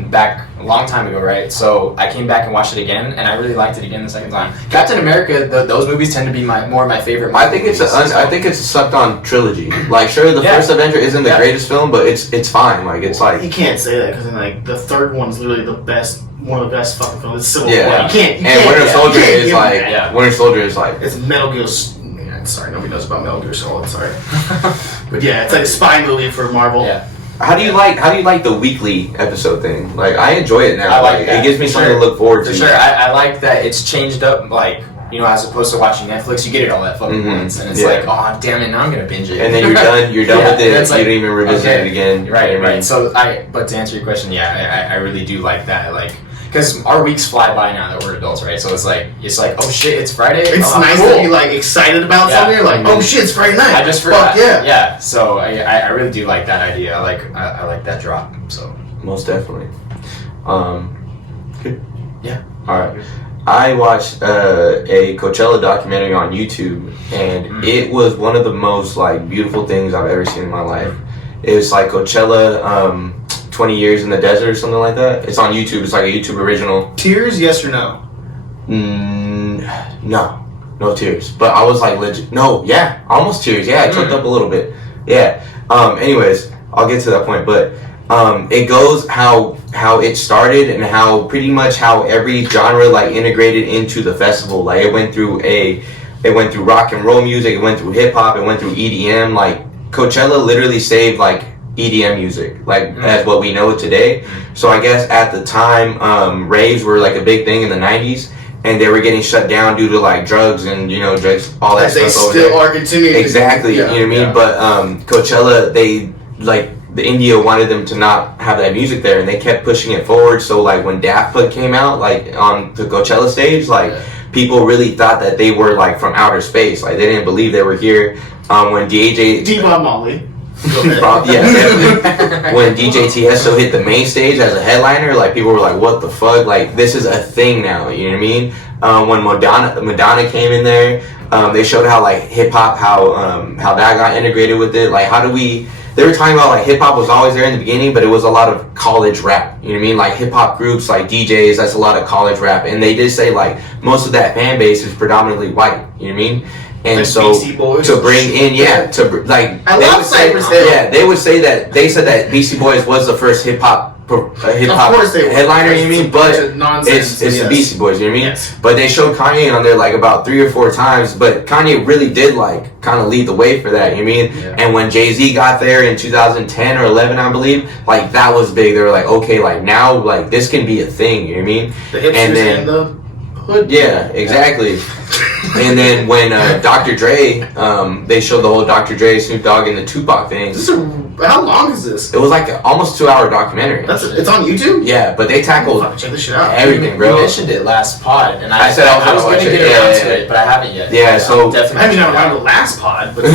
back a long time ago, right? So I came back and watched it again, and I really liked it again the second time. Captain America, those movies tend to be more of my favorite. I think it's a sucked on trilogy. Like, sure, the first Avenger isn't the greatest film, but it's fine. Like, it's like You can't say that because like the third one's literally the best, one of the best fucking films. It's Civil War. Yeah. You can't. and Winter Soldier you can't is give like me that. Winter Soldier is like It's Metal Gear. Yeah, sorry, nobody knows about Metal Gear Solid. Sorry, but yeah, it's like a spy movie for Marvel. Yeah. How do you like the weekly episode thing? Like, I enjoy it now. I like that. It gives me For something sure. to look forward to. For sure, I like that it's changed up, like, as opposed to watching Netflix, you get it all that fucking Mhm. once, and it's Yeah. like, oh, damn it, now I'm gonna binge it. And then you're done Yeah, with it. and it's You like, don't even revisit okay. it again. Right. So but to answer your question, yeah, I really do like that, like, because our weeks fly by now that we're adults, right? So it's like, oh shit, it's Friday. It's oh, nice cool. that you're like excited about Yeah. something. You're like, oh shit, it's Friday night. I just forgot. Fuck yeah. Yeah. So I really do like that idea. I like that drop. So Most definitely. Good. yeah. All right. I watched a Coachella documentary on YouTube, and it was one of the most like beautiful things I've ever seen in my life. It was like Coachella, 20 years in the desert or something like that. It's on YouTube. It's like a YouTube original. Tears, yes or no? No tears. But I was like legit. No, yeah, almost tears. Yeah, I choked up a little bit. Yeah. Anyways, I'll get to that point, but it goes how it started and how pretty much how every genre like integrated into the festival. Like it went through rock and roll music, it went through hip hop, it went through EDM. Like Coachella literally saved like EDM music, like as what we know it today. So I guess at the time, raves were like a big thing in the 90s, and they were getting shut down due to like drugs and drugs, all that As they stuff over still there. are continuing. Exactly, Yeah. you know what I mean? Yeah. But Coachella, the India wanted them to not have that music there, and they kept pushing it forward. So like when Daft Punk came out, like on the Coachella stage, like people really thought that they were like from outer space. Like they didn't believe they were here. When Devon Molly. Go ahead. yeah, definitely. When DJ Tiesto hit the main stage as a headliner, like people were like, "What the fuck? Like this is a thing now." You know what I mean? When Madonna came in there, they showed how like hip hop, how that got integrated with it. Like they were talking about like hip hop was always there in the beginning, but it was a lot of college rap. You know what I mean? Like hip hop groups, like DJs, that's a lot of college rap. And they did say like most of that fan base is predominantly white. You know what I mean? And Like so Beastie Boys. to bring in, I love Cypress Hill. Yeah, they said that Beastie Boys was the first hip hop hip hop Of course they would. headliner, you mean? But It's nonsense, it's yes. the Beastie Boys, you know what I mean? Yes. But they showed Kanye on there like about 3 or 4 times. But Kanye really did like kind of lead the way for that, you know what I mean? Yeah. And when Jay-Z got there in 2010 or 11, I believe, like that was big. They were like, okay, like now like this can be a thing, you know what I mean? The hipsters And then- and the hood. Yeah, exactly. And then when Dr. Dre, they showed the whole Dr. Dre, Snoop Dogg, and the Tupac thing. How long is this? It was like an almost 2-hour documentary. It's on YouTube? Yeah, but they tackled Fucking check this shit out. everything, You bro. mentioned it last pod, and I said I was gonna going watch to it. get Yeah, around yeah, to it, but I haven't yet. Yeah, so- definitely. I haven't gotten around to the last pod, but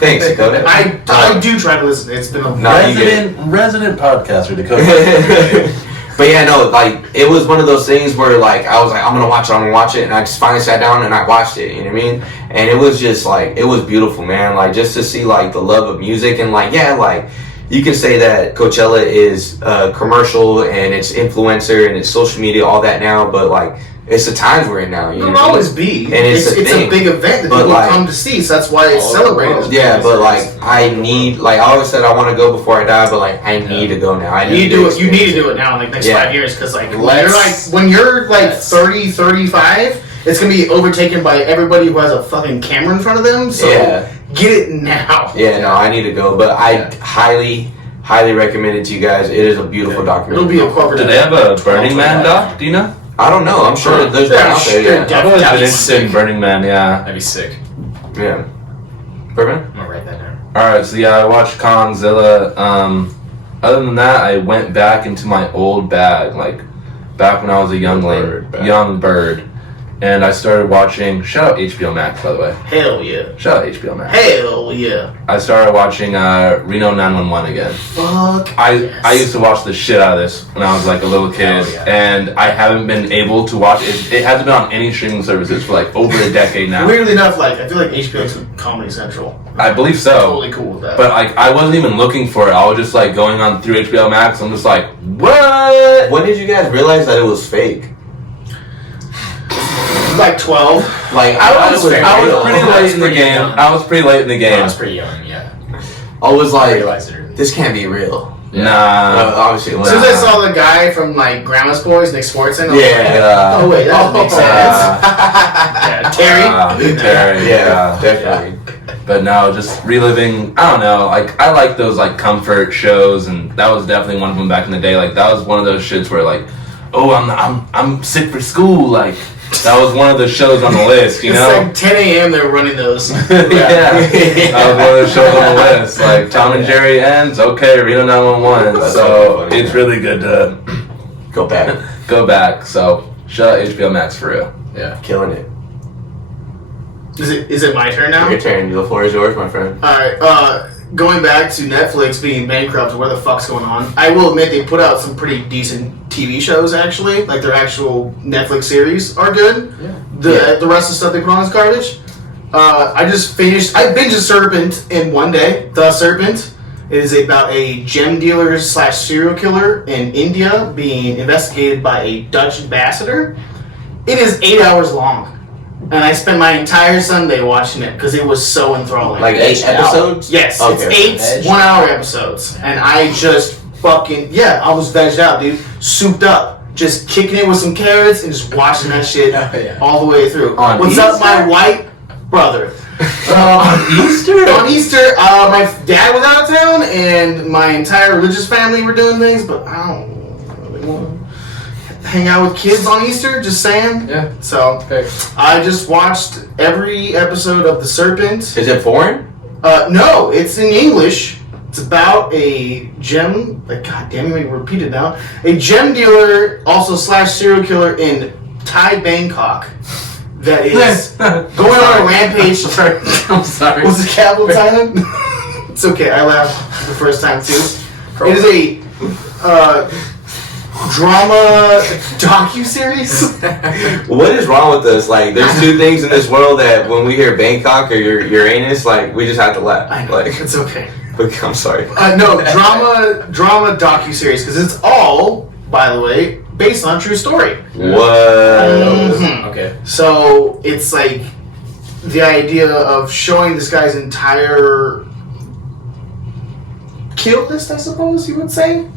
Thanks, Dakota. I do try to listen. It's been a No, you get resident podcaster Dakota. But yeah, no, like it was one of those things where like I was like, I'm gonna watch it, and I just finally sat down and I watched it. You know what I mean? And it was just like it was beautiful, man. Like just to see like the love of music and like yeah, like you can say that Coachella is commercial and it's influencer and it's social media, all that now, but like it's the times we're in now. You know It'll what I mean? always be. And it's a a thing. big event that But, people like, come to see, so that's why it's all over the celebrated. world. as Yeah, big but as like it is. I need, like I always said, I want to go before I die, but like I need to go now. I You need to do it. You need to experience do it now, like next Yeah. 5 years, because like Let's- when you're like Yes. 30, 35, it's gonna be overtaken by everybody who has a fucking camera in front of them. So Yeah. get it now. Yeah, no, I need to go, but I highly recommend it to you guys. It is a beautiful documentary. It'll be a corporate. Do they have a Burning Man doc? Do you know? I don't know. I'm sure there's one out there. They're Yeah. I've always That'd been be interested in sick. Burning Man, yeah. That'd be sick. Yeah. Perfect. I'm gonna write that down. Alright, so yeah, I watched Godzilla. Other than that, I went back into my old bag, like back when I was a young bird. And I started watching, shout out HBO Max, by the way. Hell yeah. Shout out HBO Max. Hell yeah. I started watching Reno 911 again. Fuck. I used to watch the shit out of this when I was like a little kid, Oh, yeah. and I haven't been able to watch it. It hasn't been on any streaming services for like over a decade now. Weirdly enough, like I feel like HBO is Comedy Central. I believe so. Totally cool with that. But like I wasn't even looking for it. I was just like going on through HBO Max. I'm just like, what? When did you guys realize that it was fake? like 12. Like I was pretty I was late in the pretty game. young. I was pretty late in the I game. was pretty young, yeah. I was I like, realized it early. this can't be real. Nah. Obviously, it As soon as I wasn't. saw the guy from like Grandma's Boys, Nick Swartzen, I was like, Yeah. oh wait, that makes sense. Yeah, Terry. Terry. Yeah, definitely. But no, just reliving. I don't know. Like I like those like comfort shows, and that was definitely one of them back in the day. Like that was one of those shits where like, oh, I'm sick for school. Like that was one of the shows on the list. You It's know. like 10 a.m. they're running those. Yeah, that was one of the shows on the list. Like Tom and Jerry ends, okay, Reno 911. That's So so funny, it's yeah. really good to Go back. go back. So shout out HBO Max for real. Yeah. Killing it. Is it my turn now? Your turn. The floor is yours, my friend. Alright, going back to Netflix being bankrupt, where the fuck's going on? I will admit they put out some pretty decent TV shows, actually. Like, their actual Netflix series are good. Yeah. The rest of the stuff they put on is garbage. I binged The Serpent in one day. The Serpent. It is about a gem dealer / serial killer in India being investigated by a Dutch ambassador. It is 8 hours long. And I spent my entire Sunday watching it because it was so enthralling. Like 8 Edged out. episodes? Yes, Okay. it's 8 Edged. 1 hour episodes. And I just I was vegged out, dude. Souped up. Just kicking it with some carrots and just watching that shit Oh, yeah. all the way through. On What's up, Easter? my white brother? Easter? On Easter, my dad was out of town and my entire religious family were doing things, but I don't really want to hang out with kids on Easter, just saying. Yeah. So, Okay. I just watched every episode of The Serpent. Is it foreign? No, it's in English. It's about a gem. Like, God damn, you make me repeat it now. A gem dealer, also / serial killer in Thai Bangkok, that is going on a rampage. I'm sorry. Was the capital Thailand? It's okay. I laughed the first time too. It is a drama docu-series. What is wrong with us? Like, there's two things in this world that when we hear Bangkok or Uranus, like, we just have to laugh. I know. Like, It's okay. I'm sorry. No, drama docu-series, because it's all, by the way, based on a true story. What? Mhm. Okay. So it's like the idea of showing this guy's entire kill list, I suppose you would say.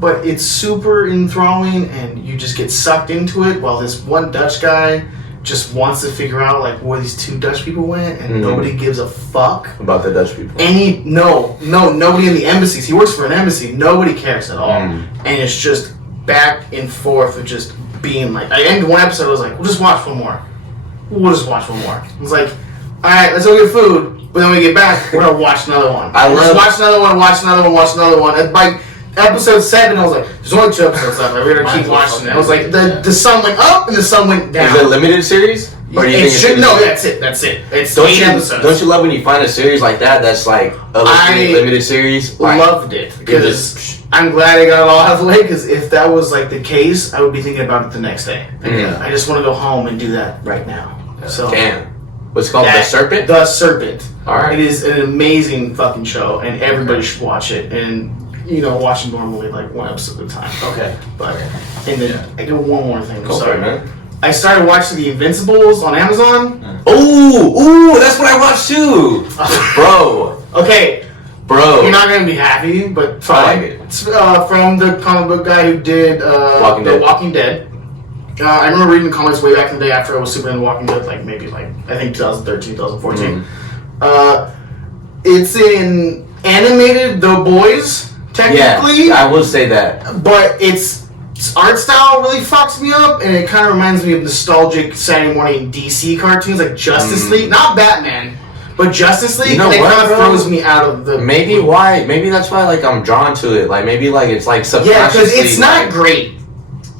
But it's super enthralling, and you just get sucked into it while this one Dutch guy just wants to figure out like where these two Dutch people went, and nobody gives a fuck about the Dutch people. Nobody in the embassies. He works for an embassy. Nobody cares at all, and it's just back and forth of just being like. I ended one episode. I was like, we'll just watch one more. We'll just watch one more. I was like, all right, let's go get food. But then when we get back, we're gonna watch another one. Watch another one. And by episode 7, I was like, there's only 2 episodes left. We're gonna keep watching it. I was like, the sun went up and the sun went down. Is it a limited series? Or do you think should, no, that's it. It's 8 episodes. Don't you love when you find a series like that that's like a limited series? I loved it because I'm glad I got it all out of the way. Because if that was like the case, I would be thinking about it the next day. I just want to go home and do that right now. So damn. What's it called? The Serpent? The Serpent. Alright. It is an amazing fucking show, and everybody should watch it. And watch it normally like 1 episode at a time. Okay. But and then I do one more thing. I'm sorry, man. I started watching The Invincibles on Amazon. Ooh, that's what I watched too, bro. Okay, bro. You're not gonna be happy, but fine. I like it. It's from the comic book guy who did Walking Dead. I remember reading the comics way back in the day after I was super into Walking Dead, I think 2013, 2014. It's in animated The Boys, technically. Yeah, I will say that. But its art style really fucks me up, and it kind of reminds me of nostalgic Saturday morning DC cartoons like Justice League. Not Batman, but Justice League. And it kind of throws me out of the... Maybe that's why I'm drawn to it. Maybe it's subconsciously... Yeah, because it's not great.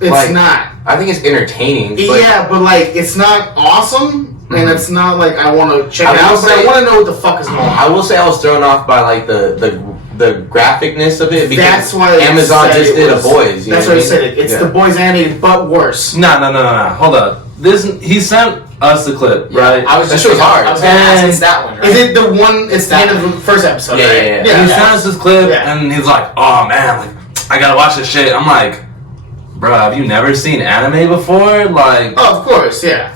It's not. I think it's entertaining. But yeah, but it's not awesome, and it's not I want to check it out, but I want to know what the fuck is going on. I will say I was thrown off by the graphicness of it because that's why Amazon just did a Boys. That's why I said it. It's The Boys animated, but worse. No. Hold up. He sent us the clip, right? That show's hard. I was gonna ask, it's that one, right? Is it the one? It's the end of the first episode, right? Yeah. He sent us this clip, and he's like, "Oh man, I gotta watch this shit." I'm like, "Bro, have you never seen anime before?" Oh, of course, yeah.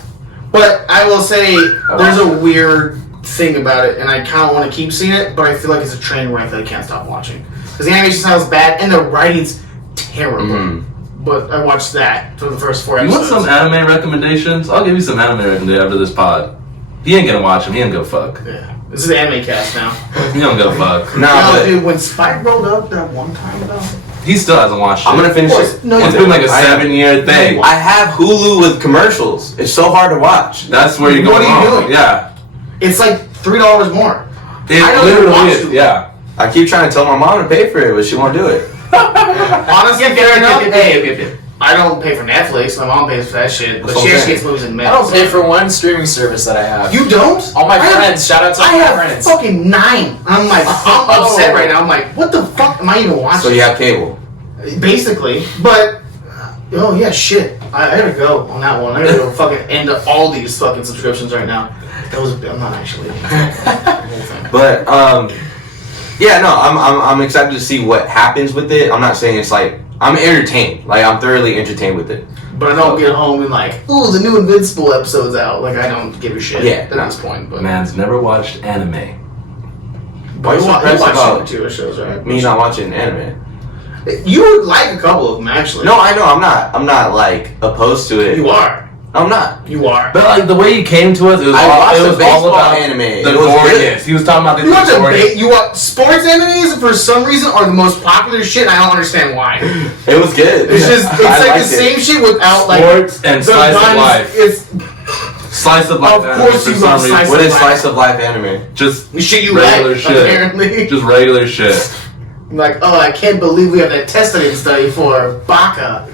But I will say there's a weird thing about it, and I kind of want to keep seeing it, but I feel like it's a train wreck that I can't stop watching. Because the animation sounds bad, and the writing's terrible. But I watched that for the first 4 episodes. You want some anime recommendations? I'll give you some anime recommendations after this pod. He ain't gonna watch them. He ain't gonna fuck. Yeah. This is the anime cast now. He don't go fuck. Dude, when Spike rolled up that one time, though... He still hasn't watched it. I'm gonna finish it. It's been a 7-year thing. I have Hulu with commercials. It's so hard to watch. That's where you're going. What are you doing? Yeah. It's $3 more. It literally is. Yeah. I keep trying to tell my mom to pay for it, but she won't do it. Honestly, fair enough. Hey, I don't pay for Netflix. My mom pays for that shit. But she actually gets movies in minutes. I don't pay for one streaming service that I have. You don't? All my friends. Shout out to all my friends. I have fucking 9. I'm I'm upset right now. I'm like, what the fuck am I even watching? So you have cable? Basically. But, oh yeah, shit. I gotta go on that one. I gotta go fucking end all these fucking subscriptions right now. I'm not actually. But, yeah, no, I'm excited to see what happens with it. I'm not saying it's I'm entertained. I'm thoroughly entertained with it. But I don't get home and ooh, the new Invincible episode's out. I don't give a shit at this point. But man's never watched anime. Why you surprised about TV shows, right? me not watching anime? You would like a couple of them, actually. No, I know. I'm not opposed to it. You are. I'm not. You are. But the way he came to us, it was all about anime. The goriness. He was talking about the you want sports animes for some reason are the most popular shit. I don't understand why. It was good. It's just the same shit without sports and slice of life. It's slice of life. Of course you love slice of life. What is slice of life anime? Just shit you regular like, shit. Apparently. Just regular shit. I can't believe we have that test I didn't study for. Baka.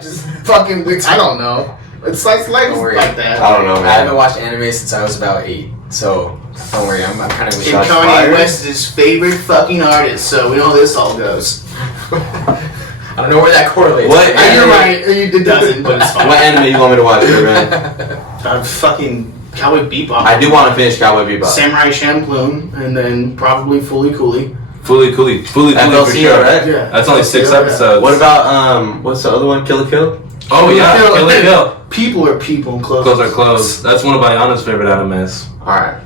Just fucking, I don't know. It's like like that. I don't know, man. I haven't watched anime since I was about 8, so don't worry, I'm kind of... And Kanye West is his favorite fucking artist, so we know how this all goes. I don't know where that correlates. You're right, it doesn't, but it's fine. What anime you want me to watch, man? Fucking Cowboy Bebop. I do want to finish Cowboy Bebop. Samurai Champloo, and then probably Fooly Cooly. Fooly Cooly for sure. Right? Yeah. That's only 6 episodes. What about what's the other one? Kill la Kill? Oh yeah, Kill la Kill. People are people and clothes. Clothes are clothes. That's one of Ayana's favorite animes. Alright.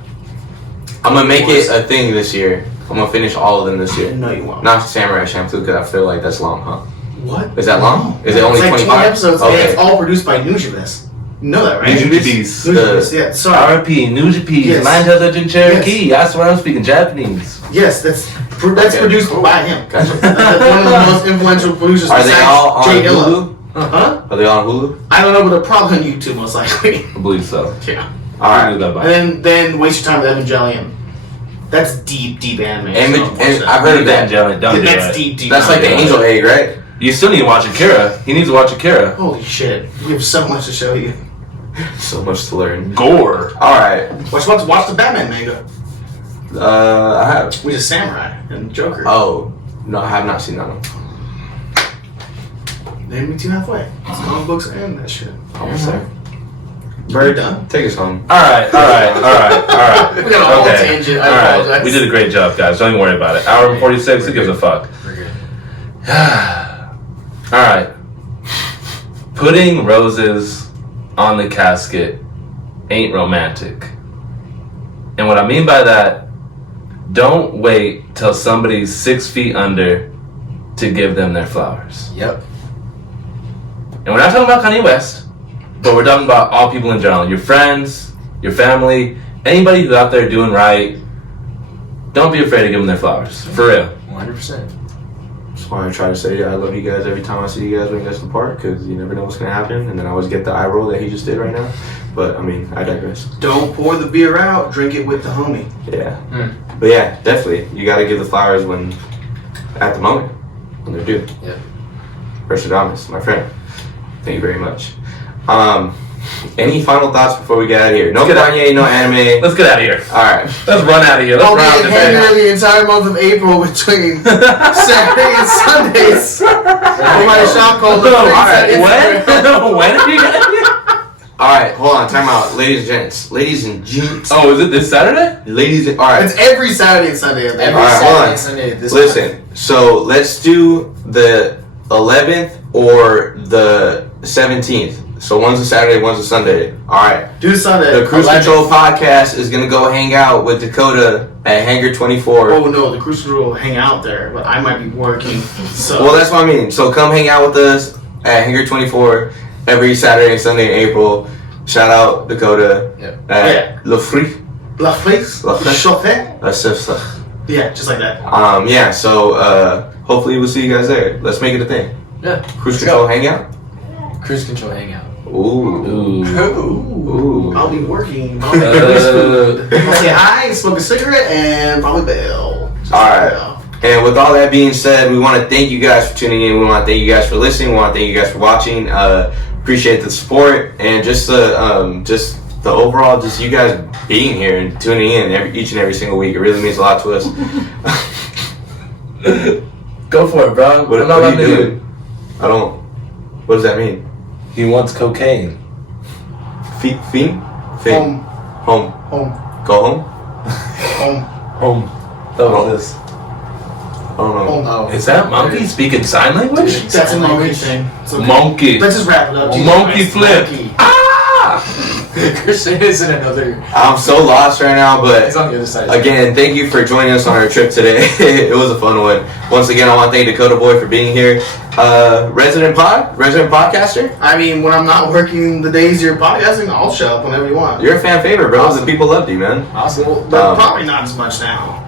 I'm gonna make it a thing this year. I'm gonna finish all of them this year. No, you won't. Not Samurai Champloo, because I feel like that's long, huh? What? Is that long? Is it only it's like 25 episodes? Okay. And it's all produced by Nujabes. You know that, right? Nujabes. Nujabes, yeah. Sorry. RP, Nujabes, Yes. Nine-Tailed Legend Cherokee. That's what I'm speaking Japanese. Yes, that's Okay. produced by him. Gotcha. That's one of the most influential producers. Are they besides all on Jay Dilla. Hulu? Huh? Are they on Hulu? I don't know, but they're probably on YouTube most likely. I believe so. Yeah. Alright. And then waste your time with Evangelion. That's deep anime. And so unfortunately. I've heard of that. Don't do That's it. deep. That's like the anime. Angel Egg, right? You still need to watch Akira. He needs to watch Akira. Holy shit. We have so much to show you. So much to learn. Gore. Alright. Watch the Batman manga. I have. With a samurai and Joker. Oh. No, I have not seen that one. They meet you halfway. It's comic books and that shit. Almost there. We're done. Take us home. Alright. We got a whole tangent. I apologize. Alright. We did a great job, guys. Don't even worry about it. Hour and 46. Who gives a fuck? We're good. Alright. Putting roses on the casket ain't romantic. And what I mean by that, don't wait till somebody's 6 feet under to give them their flowers. Yep. And we're not talking about Kanye West, but we're talking about all people in general. Your friends, your family, anybody who's out there doing right, don't be afraid to give them their flowers. For real. 100%. That's why I try to say I love you guys every time I see you guys when you guys in the park, because you never know what's going to happen. And then I always get the eye roll that he just did right now. But, I mean, I digress. Don't pour the beer out. Drink it with the homie. Yeah. But yeah, definitely. You got to give the flowers when, at the moment, when they're due. Yep. Rashadamas, my friend. Thank you very much. Any final thoughts before we get out of here? No Kanye, no anime. Let's get out of here. Alright. Let's run out of here. Let's I'll run out be the in bed. Hanger the entire month of April between Saturday and Sundays. Oh my shop called the Alright, when? When are you gonna Alright, hold on, time out. Ladies and gents. Ladies and gents. Oh, is it this Saturday? Ladies and alright. It's every Saturday and Sunday. Every Alright, hold Saturday on. and Sunday this Listen, so let's do the 11th or the 17th. So one's a Saturday, one's a Sunday. Alright. Do Sunday. The Cruise Control Podcast is going to go hang out with Dakota at Hangar 24. Oh no, the Cruise Control will hang out there, but I might be working. So Well, that's what I mean. So come hang out with us at Hangar 24 every Saturday and Sunday in April. Shout out Dakota. Yep. At Le Free. La Face, La Face. Chauffeur. Yeah, just like that. Yeah, so hopefully we'll see you guys there. Let's make it a thing. Yeah. Cruise Let's Control go. hangout? Cruise Control hangout. Ooh. Ooh. I'll be working. I'll say hi, smoke a cigarette, and probably bail. Alright. And with all that being said, we want to thank you guys for tuning in. We want to thank you guys for listening. We want to thank you guys for watching. Appreciate the support and just the overall, just you guys being here and tuning in each and every single week. It really means a lot to us. Go for it, bro. What are you doing? I don't. What does that mean? He wants cocaine. Fiend? Home. Home. Home. Go home? Home. Home. That was this. I don't know. Home. Is that monkey speaking sign language? That's a monkey thing. It's okay. Monkey. Let's just wrap it up. Jesus Monkey Christ. flip. Monkey. Ah! Christian is in another. I'm so lost right now, but He's on the other side. again, thank you for joining us on our trip today. It was a fun one. Once again, I want to thank Dakota Boy for being here. Resident podcaster. I mean, when I'm not working the days you're podcasting, I'll show up whenever you want. You're a fan favorite, bro. Awesome. The people loved you, man. Awesome. Well, but probably not as much now.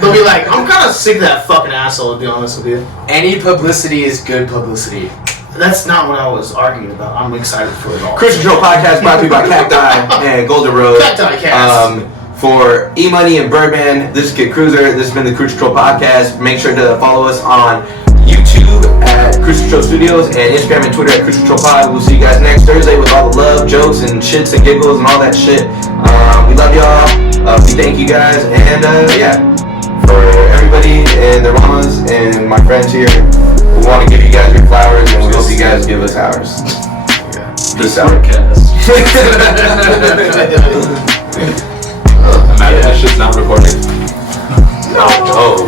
They'll be like, I'm kind of sick of that fucking asshole, to be honest with you. Any publicity is good publicity. That's not what I was arguing about. I'm excited for it all. Cruise Control Podcast brought to you by Cacti and Golden Road. Cacti Cast. For E-Money and Birdman, this is Kid Cruiser. This has been the Cruise Control Podcast. Make sure to follow us on YouTube at Cruise Control Studios and Instagram and Twitter at Cruise Control Pod. We'll see you guys next Thursday with all the love, jokes, and shits and giggles and all that shit. We love y'all. We thank you guys. And yeah, for everybody and the Ramas and my friends here, we want to give you guys your flowers and we hope you guys give us ours. Peace out. Imagine that shit's not recording. Oh.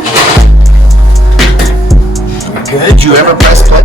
Did you ever press play?